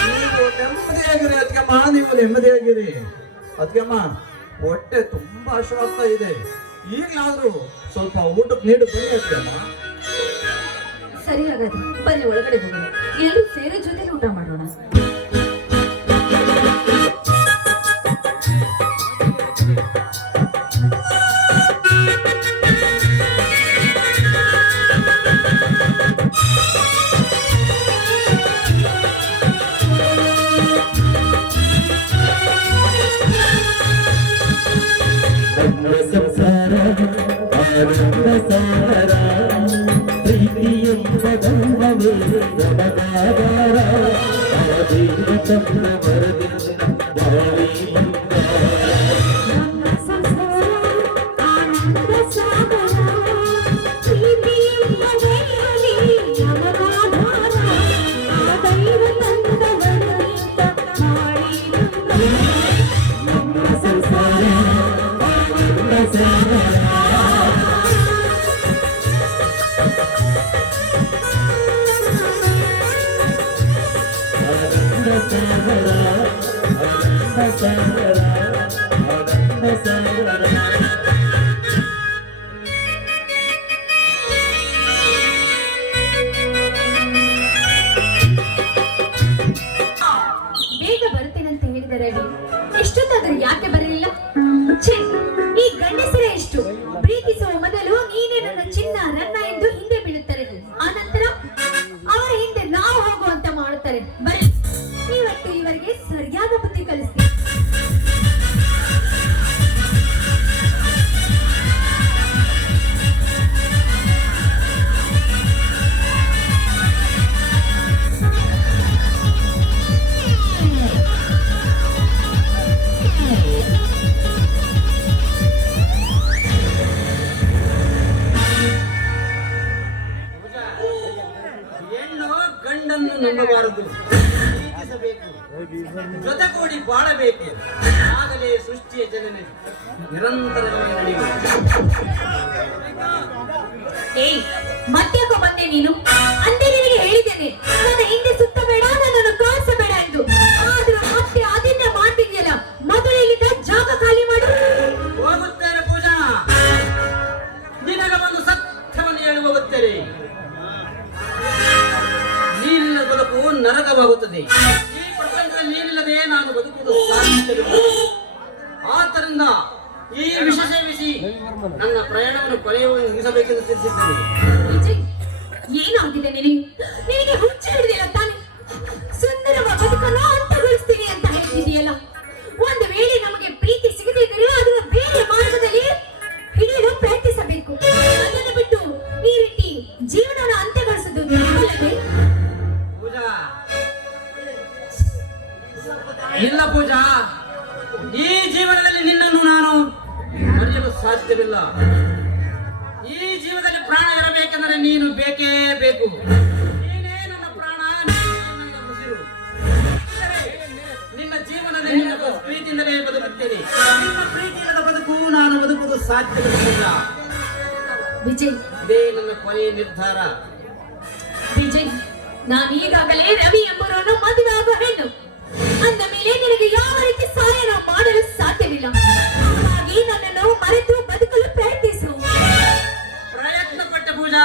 ನೀವು ನೆಮ್ಮದಿಯಾಗಿರಿ ಅದ್ಕಮ್ಮ, ನೀವು ನೆಮ್ಮದಿಯಾಗಿರಿ. ಅದ್ಕಮ್ಮ, ಹೊಟ್ಟೆ ತುಂಬಾ ಹಸಿವಾಗ್ತಾ ಇದೆ. ಈಗಲಾದ್ರೂ ಸ್ವಲ್ಪ ಊಟಕ್ಕೆ ನೀಡು ಬನ್ನಿ ಅದ್ಕಮ್ಮ. ಸರಿ, ಹಾಗಾದ್ರೆ ಬನ್ನಿ ಒಳಗಡೆ ಹೋಗೋಣ. ಎಲ್ಲರೂ ಸೇರಿ ಜೊತೆಲಿ ಊಟ ಮಾಡೋಣ. ಸಂಸಾರ ಆನಂದ ಸಾರ ಪ್ರೀತಿಯೆಂಬ ಗಂಧವೇ ನಮಗಾಧಾರ ಆ ದೇವ ತನ್ನ ವರದಿಂದ ಬಾಳಿ ಬಂಗಾರ. ನಮ್ಮ ಸಂಸಾರ ಆನಂದ ಸಾಗರ ಪ್ರೀತಿಯೆಂಬ ಗೆಳೆಯಲಿ ನಮಗಾಧಾರ ಆ ದೈವ ತಂದ ವರದಿಂದ ಬಾಳಿ ಬಂಗಾರ. ಸಾಗರ ಆನಂದ ಸಾಗರ ಬೇಗ ಬರ್ತೇನಂತ ಹೇಳಿದ ರವಿ ಎಷ್ಟೊತ್ತಾದ್ರೂ ಯಾಕೆ ಬರಲಿಲ್ಲ? ಛೆ, ಈ ಗಂಡಸರೇ ಎಷ್ಟು ಪ್ರೀತಿಸುವ ಮೊದಲು ನೀನೇ ನನ್ನ ಚಿನ್ನ ರನ್ನ ಎಂದು ಹಿಂದೆ ಬೀಳುತ್ತಾರೆ, ಆನಂತರ ಅವರ ಹಿಂದೆ ನಾವು ಹೋಗುವಂತ ಮಾಡುತ್ತಾರೆ. ಬರೀ ಇವತ್ತು ಇವರಿಗೆ ಸರಿಯಾದ ಬುದ್ಧಿ ಕಲಿಸ್ತೀನಿ. ಹೆಣ್ಣು ಗಂಡನ್ನು ನಂಬಬಾರದು, ಪ್ರೀತಿಸಬೇಕು, ಜೊತೆಗೂಡಿ ಬಾಳಬೇಕು. ಆಗಲೇ ಸೃಷ್ಟಿಯ ಜನನೆ ನಿರಂತರವಾಗಿ ನಡೆಯುವುದು. ಏಯ್, ಮತ್ತ್ಯಾಕೋ ಬಂದೆ ನೀನು? ಅಂದೇ ನಿನಗೆ ಹೇಳಿದ್ದೇನೆ ನನ್ನ ಹಿಂದೆ ಸುತ್ತಬೇಡ, ನನ್ನನ್ನು ಕಾಣಿಸಬೇಡ ಎಂದು. ಆದ್ರೂ ಮತ್ತೆ ಅದನ್ನೇ ಮಾಡ್ತಿದ್ಯಲ್ಲ. ಮೊದಲು ಇಲ್ಲಿಂದ ಜಾಗ ಖಾಲಿ ಮಾಡು. ಹೋಗುತ್ತೇನೆ ಪೂಜಾ, ನಿನಗ ಒಂದು ಸತ್ಯವನ್ನು ಹೇಳಿ ಹೋಗುತ್ತೇನೆ. ನೀನಿಲ್ಲ ಬದುಕು ನರಕವಾಗುತ್ತದೆ. ಈ ಪ್ರಪಂಚದಲ್ಲಿ ನೀನಿಲ್ಲದೆ ನಾನು ಬದುಕುವುದು ಸಾಧ್ಯವಿಲ್ಲ. ಆದ್ದರಿಂದ ಈ ವಿಷ ಸೇವಿಸಿ ನನ್ನ ಪ್ರಯಾಣವನ್ನು ಕೊನೆಯನ್ನು ಮುಗಿಸಬೇಕೆಂದು ತಿಳಿಸಿದ್ದೇನೆ. ವಿಜಯ್, ಏನಾಗಿದೆ ನಿನಗೆ ಹುಚ್ಚು ಹಿಡಿದಿಲ್ಲ ತಾನೆ? ಸುಂದರವಾದ ಬದುಕನ್ನು ಅಂತ್ಯಗೊಳಿಸ್ತೀನಿ ಅಂತ ಹೇಳ್ತಿದೆಯಲ್ಲ. ಒಂದು ವೇಳೆ ನಮಗೆ ಪ್ರೀತಿ ಸಿಗದಿದ್ದರೆ ಅದನ್ನು ಬೇರೆ ಮಾರ್ಗದಲ್ಲಿ ಹಿಡಿಯಲು ಪ್ರಯತ್ನಿಸಬೇಕು. ಅದನ್ನು ಬಿಟ್ಟು ಈ ರೀತಿ ಜೀವನವನ್ನು ಅಂತ್ಯಗೊಳಿಸೋದು ತಪ್ಪಲ್ಲವೇ? ಪೂಜಾ, ಇಲ್ಲ ಪೂಜಾ, ಈ ಜೀವನದಲ್ಲಿ ನಿನ್ನನ್ನು ನಾನು ಮರೆಯಲು ಸಾಧ್ಯವಿಲ್ಲ. ಈ ಜೀವನದಲ್ಲಿ ಪ್ರಾಣ ಇರಬೇಕೆಂದರೆ ನೀನು ಬೇಕೇ ಬೇಕು. ನೀನೇ ನನ್ನ ಪ್ರಾಣ, ನೀನೇ ನನ್ನ ಉಸಿರು. ನಿನ್ನ ಜೀವನದಲ್ಲಿ ನಿನ್ನ ಪ್ರೀತಿಯಿಂದಲೇ ಬದುಕುತ್ತೇನೆ. ನಿನ್ನ ಪ್ರೀತಿ ಇಲ್ಲದ ಬದುಕು ನಾನು ಬದುಕುವುದು ಸಾಧ್ಯವಿಲ್ಲ. ವಿಜಯ್, ಇದೇ ನನ್ನ ಕೊನೆಯ ನಿರ್ಧಾರ. ವಿಜಯ್, ನಾನು ಈಗಾಗಲೇ ರವಿ ಎಂಬುವರನ್ನು ಮದುವೆ ಆಗುವ ಹೆಣ್ಣು. ಅಂದ ಮೇಲೆ ನಿನಗೆ ಯಾವ ರೀತಿ ಸಹಾಯ ಮಾಡಲು ಸಾಧ್ಯವಿಲ್ಲ. ಹಾಗಾಗಿ ನನ್ನನ್ನು ಮರೆತು ಬದುಕಲು ಪ್ರಯತ್ನಿಸು. ಪ್ರಯತ್ನ ಪಟ್ಟ ಪೂಜಾ,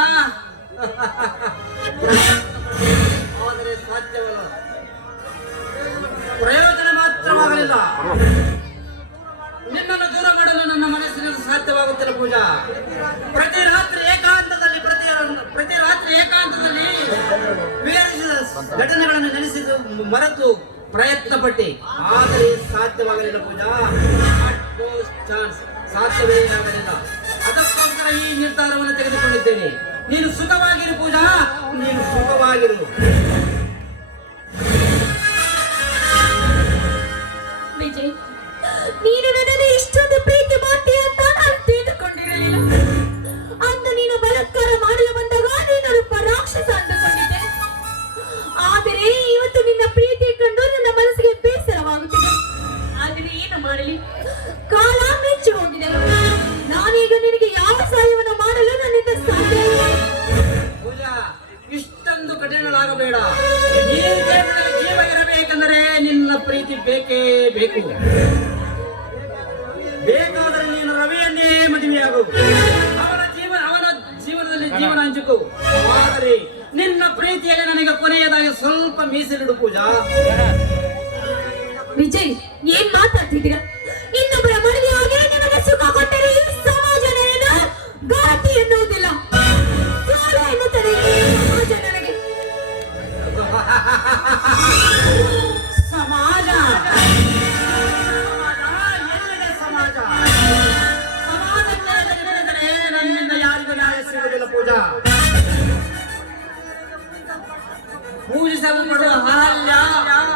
ಆದರೆ ಸಾಧ್ಯವಲ್ಲ. ಪ್ರಯೋಜನ ಮಾತ್ರವಾಗಲಿಲ್ಲ. ನಿನ್ನನ್ನು ದೂರ ಮಾಡಲು ನನ್ನ ಮನಸ್ಸಿನಲ್ಲಿ ಸಾಧ್ಯವಾಗುತ್ತಿಲ್ಲ ಪೂಜಾ. ಪ್ರತಿ ರಾತ್ರಿ ಏಕಾಂತದಲ್ಲಿ ವಿವರಿಸಿದ ಘಟನೆಗಳನ್ನು ನೆನೆಸಿದ್ದು ಮರೆತು ಪ್ರಯತ್ನ ಪಟ್ಟಿ, ಆದರೆ ಸಾಧ್ಯವಾಗಲಿಲ್ಲ ಪೂಜಾ. ಚಾನ್ಸ್ ಸಾಧ್ಯವೇ ಆಗಲಿಲ್ಲ. ಅದಕ್ಕೋಸ್ಕರ ಈ ನಿರ್ಧಾರವನ್ನು ತೆಗೆದುಕೊಂಡಿದ್ದೇನೆ. ನೀನು ಸುಖವಾಗಿರು ಪೂಜಾ, ನೀನು ಸುಖವಾಗಿರು. ವಿಜಯ್, ನೀನು ನನ್ನನ್ನು ಇಷ್ಟೊಂದು ಪ್ರೀತಿ ಮಾಡ್ತೀಯ ಅಂತ ನಾನು ತಿಳಿದುಕೊಂಡಿರಲಿಲ್ಲ. ಅಂದು ನೀನು ಬಲಾತ್ಕಾರ ಮಾಡಲು ಬಂದಾಗ ನೀನು ರಾಕ್ಷಸ ಅಂದುಕೊಂಡಿದ್ದೆ. ಆದರೆ ಇವತ್ತು ನಿನ್ನ ಪ್ರೀತಿ ಕಂಡು ನನ್ನ ಮನಸ್ಸಿಗೆ ಬೇಸರವಾಗುತ್ತಿದೆ. ಆದರೆ ಏನು ಮಾಡಲಿ, ಕಾಲ ಮಿಂಚಿ ಹೋಗಿದೆ. ನಾನೀಗ ನಿನಗೆ ಯಾವ ಸಹಾಯವನ್ನು ಮಾಡಲು ನನ್ನಿಂದ ಸಾಧ್ಯ ಇಲ್ಲ. ಪೂಜಾ, ಇಷ್ಟೊಂದು ಕಠಿಣಳಾಗಬೇಡ. ಈ ದೇಶದಲ್ಲಿ ಜೀವ ಇರಬೇಕೆಂದರೆ ನಿನ್ನ ಪ್ರೀತಿ ಬೇಕೇ ಬೇಕು. ಬೇಕಾದರೆ ನೀನು ರವಿಯನ್ನೇ ಮದುವೆಯಾಗು. ಅವನ ಜೀವನದಲ್ಲಿ ಜೀವನ ಹಂಚಿಕೋ. ಆದರೆ ನಿನ್ನ ಪ್ರೀತಿಯಲ್ಲಿ ನನಗೆ ಕೊನೆಯದಾಗಿ ಸ್ವಲ್ಪ ಮೀಸಲಿಡು ಪೂಜಾ. ವಿಜಯ್, ಏನ್ ಮಾತಾಡ್ತಿದ್ದೀರಾ? ಇನ್ನೊಬ್ಬರ ಮದುವೆಯಾಗಿ ನಿಮಗೆ ಸುಖ ಕೊಟ್ಟರೆ ಈ ಸಮಾಜ ನನ್ನನ್ನು ಗಾತಿ ಎನ್ನುವುದಿಲ್ಲ. ಸಾಲ ಎನ್ನುತ್ತದೆ ಈ ಸಮಾಜ ನನಗೆ. ಸಮಾಜ ಎಲ್ಲಿದೆ ಸಮಾಜ? ಸಮಾಜಕ್ಕೆ ನನ್ನಿಂದ ಯಾರಿಗೂ ನ್ಯಾಯ ಸಿಗುವುದಿಲ್ಲ ಪೂಜಾ. ಪೂಜಿಸಲು ಪಡುವ ಅಹಲ್ಯ,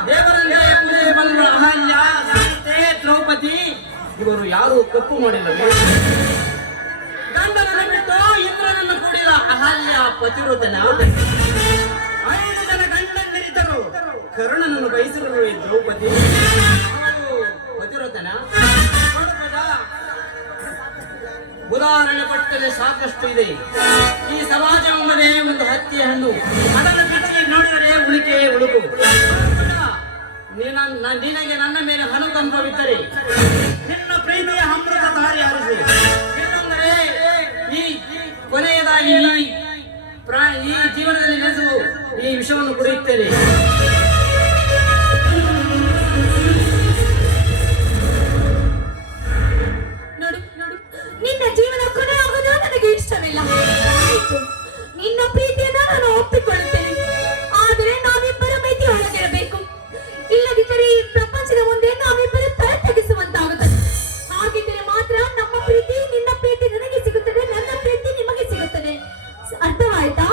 ದೇವರನ್ನೇ ಪೂಜೆ ಮಾಡುವ ಅಹಲ್ಯ, ಸೀತೆ, ದ್ರೌಪದಿ ಇವರು ಯಾರು ತಪ್ಪು ಮಾಡಿಲ್ಲ. ಗಂಡನನ್ನು ಬಿಟ್ಟು ಇಂದ್ರನನ್ನು ಕೂಡಿದ ಅಹಲ್ಯ ಪತಿವ್ರತನ. 5 ಜನ ಗಂಡಂದಿರಿದ್ದರು. ಕರ್ಣನನ್ನು ಬಯಸಿರುವ ದ್ರೌಪದಿ ಅವಳು ಪತಿವ್ರತನ. ಉದಾಹರಣೆ ಪಟ್ಟರೆ ಸಾಕಷ್ಟು ಇದೆ. ಈ ಸಮಾಜ ಎಂಬುದೇ ಒಂದು ಹತ್ತಿಯ ಹಣ್ಣು. ಅದನ್ನು ಬಿಟ್ಟು ನೋಡಿದರೆ ಉಳಿಕೆ ಉಳುಕು. ನಿನಗೆ ನನ್ನ ಮೇಲೆ ಅನುಕಂಪವಿದ್ದರೆ ನಿನ್ನ ಪ್ರೀತಿಯ ಅಮೃತ ದಾರಿ ಹರಿಸಿ, ಇಲ್ಲಂದರೆ ಈ ಕೊನೆಯದಾಗಿ ಈ ಜೀವನದಲ್ಲಿ ನೆಲೆಸು ಈ ವಿಷವನ್ನು ಕುಡಿಯುತ್ತೇನೆ. ನೋಡು ನೋಡು, ನಿನ್ನ ಜೀವನ ಕೊನೆ ಆಗೋದು ನನಗೆ ಇಷ್ಟವಿಲ್ಲ. ಆಯ್ತು, ನಿನ್ನ ಪ್ರೀತಿಯನ್ನ ನಾನು ಒಪ್ಪಿಕೊಳ್ಳುತ್ತೇನೆ. ಆದರೆ ನಾವಿಬ್ಬರ ಪ್ರೀತಿ ಒಳಗಿರಬೇಕು. ಇಲ್ಲದಿದ್ದರೆ ಈ ಪ್ರಪಂಚದ ಮುಂದೆ ನಾವಿಬ್ಬರು ತಲೆ ತಗ್ಗಿಸುವಂತಾಗುತ್ತದೆ. ಹಾಗಿದ್ದರೆ ಮಾತ್ರ ನಮ್ಮ ಪ್ರೀತಿ, ನಿನ್ನ ಪ್ರೀತಿ ನನಗೆ ಸಿಗುತ್ತದೆ, ನನ್ನ ಪ್ರೀತಿ ನಿಮಗೆ ಸಿಗುತ್ತದೆ. ಅರ್ಥವಾಯ್ತಾ?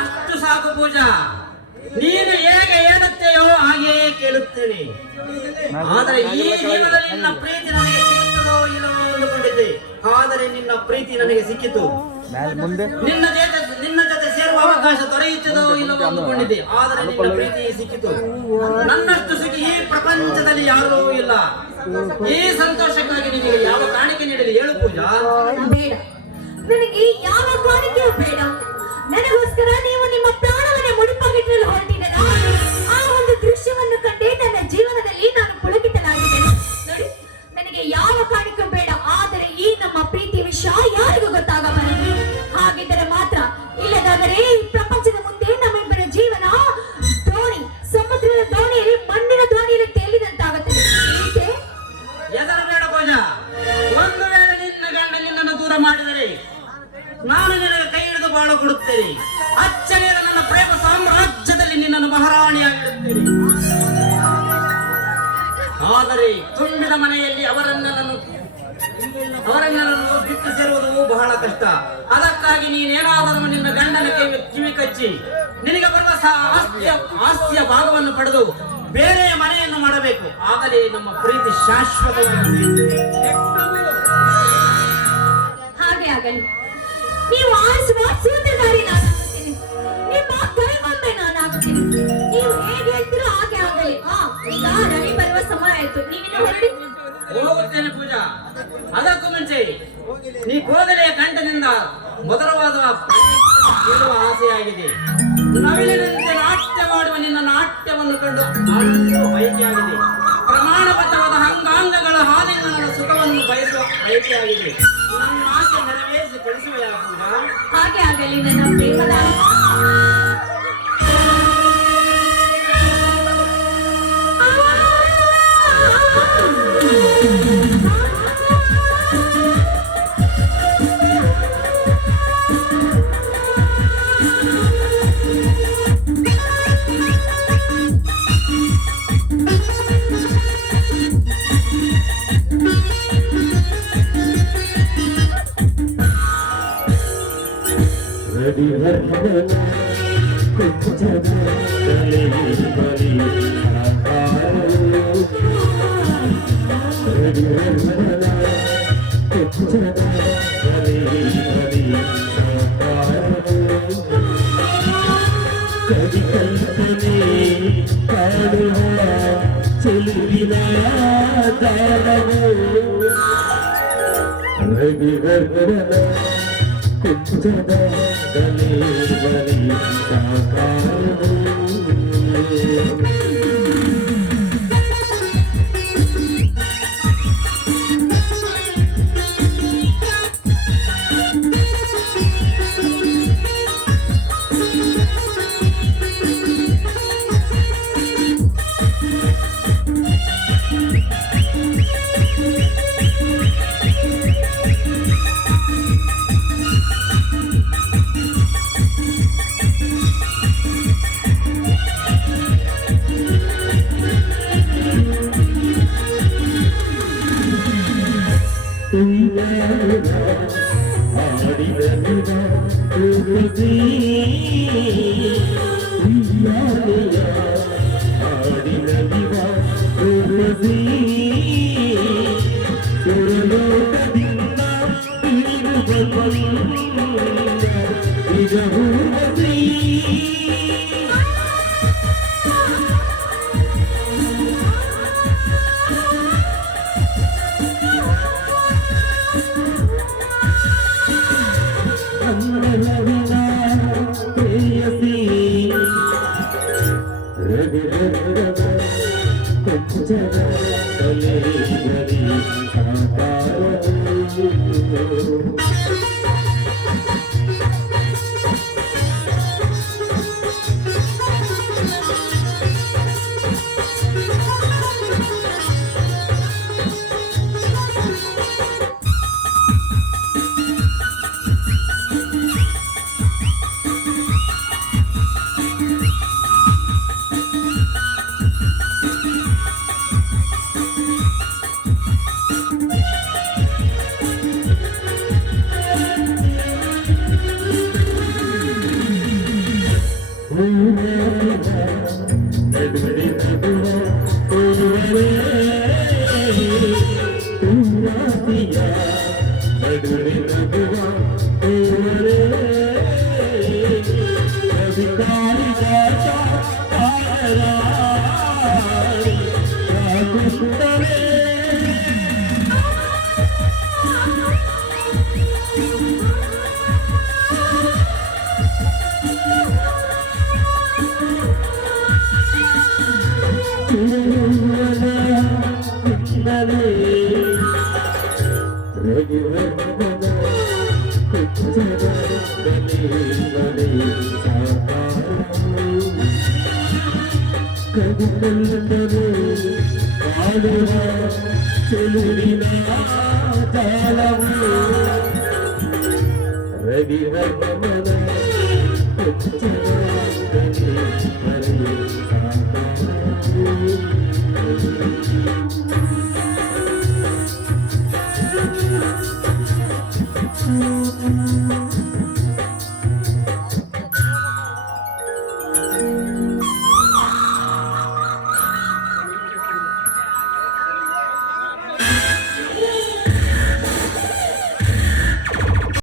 ಅಷ್ಟು ಸಾಕು ಪೂಜಾ. ನೀನು ಹೇಗೆ ಹೇಳುತ್ತೆಯೋ ಹಾಗೆಯೇ ಕೇಳುತ್ತೇನೆ. ಆದರೆ ಈ ಜೀವನದಲ್ಲಿ ನಿನ್ನ ಪ್ರೀತಿ ನನಗೆ ಸಿಗುತ್ತದೋ ಇಲ್ಲವೋ ಅಂದುಕೊಂಡಿದ್ದೆ. ಆದರೆ ನಿನ್ನ ಪ್ರೀತಿ ನನಗೆ ಸಿಕ್ಕಿತು. ನಿನ್ನ ಜೊತೆ ಸೇರುವ ಅವಕಾಶ ದೊರೆಯುತ್ತದೋ ಇಲ್ಲವೋ ಅಂದುಕೊಂಡಿದ್ದೆ. ಆದರೆ ನಿನ್ನ ಪ್ರೀತಿ ಸಿಕ್ಕಿತು. ನನ್ನಷ್ಟು ಸುಖಿ ಈ ಪ್ರಪಂಚದಲ್ಲಿ ಯಾರೂ ಇಲ್ಲ. ಈ ಸಂತೋಷಕ್ಕಾಗಿ ನಿನಗೆ ಯಾವ ಕಾಣಿಕೆ ನೀಡಲಿ ಹೇಳು ಪೂಜಾ? ಬೇಡ, ನನಗೆ ಯಾವ ಕಾಣಿಕೆಯೂ ಬೇಡ. ನನಗೋಸ್ಕರ ನೀವು ನಿಮ್ಮ ಪ್ರಾಣವನ್ನೇ ಮುಡಿಪಾಗಿಟ್ಟಲು ಹೊರಟಿದ್ದೀರಾ. ಆ ಒಂದು ದೃಶ್ಯವನ್ನು ಕಂಡೇ ನನ್ನ ಜೀವನದಲ್ಲಿ ನಾನು ಪುಳಕಿತನಾಗಿದ್ದೇನೆ. ನೋಡಿ, ನನಗೆ ಯಾವ ಕಾಣಿಕೆ ಬೇಡ. ಆದರೆ ಈ ನಮ್ಮ ಪ್ರೀತಿ ವಿಷಯ ಯಾರಿಗೂ ಗೊತ್ತಾಗಬಾರದು. ಹಾಗಿದ್ದರೆ ಮಾತ್ರ. ಇಲ್ಲದಾದರೆ ಈ ಪ್ರಪಂಚದ ಮುಂದೆ ನಮ್ಮಿಬ್ಬರ ಜೀವನ ದೋಣಿ, ಸಮುದ್ರದ ದೋಣಿಯಲ್ಲಿ ಮಣ್ಣಿನ ದೋಣಿಯಲ್ಲಿ ತೇಲಿದಂತಾಗುತ್ತದೆ. ಹೆದರಬೇಡ ಪೂಜಾ. ಒಂದು ವೇಳೆ ನಿನ್ನ ಗಂಡ ನಿನ್ನನ್ನು ದೂರ ಮಾಡಿದರೆ ನಾನು ನಿನಗೆ ಕೈ ಹಿಡಿದು ಬಾಳು ಕೊಡುತ್ತೇನೆ. ಅಚ್ಚರಿಯದ ನನ್ನ ಪ್ರೇಮ ಸಾಮ್ರಾಜ್ಯದಲ್ಲಿ ನಿನ್ನನ್ನು ಮಹಾರಾಣಿಯಾಗಿಡುತ್ತೇನೆ. ಆದರೆ ತುಂಬಿದ ಮನೆಯಲ್ಲಿ ಅವರನ್ನೆಲ್ಲನ್ನು ಬಿಟ್ಟು ಸೇರುವುದು ಬಹಳ ಕಷ್ಟ. ಅದಕ್ಕಾಗಿ ನೀನೇನಾದರೂ ನಿನ್ನ ಗಂಡನ ಕಿವಿ ಕಚ್ಚಿ ನಿನಗೆ ಬರುವ ಆಸ್ತಿಯ ಭಾಗವನ್ನು ಪಡೆದು ಬೇರೆ ಮನೆಯನ್ನು ಮಾಡಬೇಕು. ಆಗಲೇ ನಮ್ಮ ಪ್ರೀತಿ ಶಾಶ್ವತವಾಗಿ. ಹಾಗೆ ಆಗಲಿ. ನೀವು ಆರಿಸುವ ಸೂತ್ರಧಾರಿ ನಾನಾಗುತ್ತೇನೆ, ನಿಮ್ಮ ಕೈಗೊಂಬೆ ನಾನಾಗುತ್ತೇನೆ. ನೀವು ಹೇಗೆ ಹೇಳ್ತೀರೋ ಹಾಗೆ ಆಗಲಿ. ಈಗ ರವಿ ಬರುವ ಸಮಯ ಆಯ್ತು, ನೀವಿನ್ನು ಹೊರಡಿ. ಹೋಗುತ್ತೇನೆ ಪೂಜಾ. ಅದಕ್ಕೂ ಮುಂಚೆ ನೀ ಕೋಗಲೆಯ ಕಂಠದಿಂದ ಮಧುರವಾದ ಕೇಳುವ ಆಸೆಯಾಗಿದೆ. ನವಿಲಿನಂತೆ ನಾಟ್ಯ ಮಾಡುವ ನಿನ್ನ ನಾಟ್ಯವನ್ನು ಕಂಡು ಆನಂದಿಸುವ ಬಯಕೆಯಾಗಿದೆ. ಪ್ರಮಾಣಬದ್ಧವಾದ ಅಂಗಾಂಗಗಳ ಹಾಲಿನ ಸುಖವನ್ನು ಬಯಸುವ ಬಯಕೆಯಾಗಿದೆ. ನನ್ನ ಆಸೆ ನೆರವೇರಿಸಿ ಕಳಿಸುವ ಪೂಜಾ? ಹಾಗೆ ಆಗಲಿ ನನ್ನ ಪ್ರೇಮದ. ಬಲಿ ಬಲಿ ಸಾಕಾರವು ರವಿವರ್ಮನ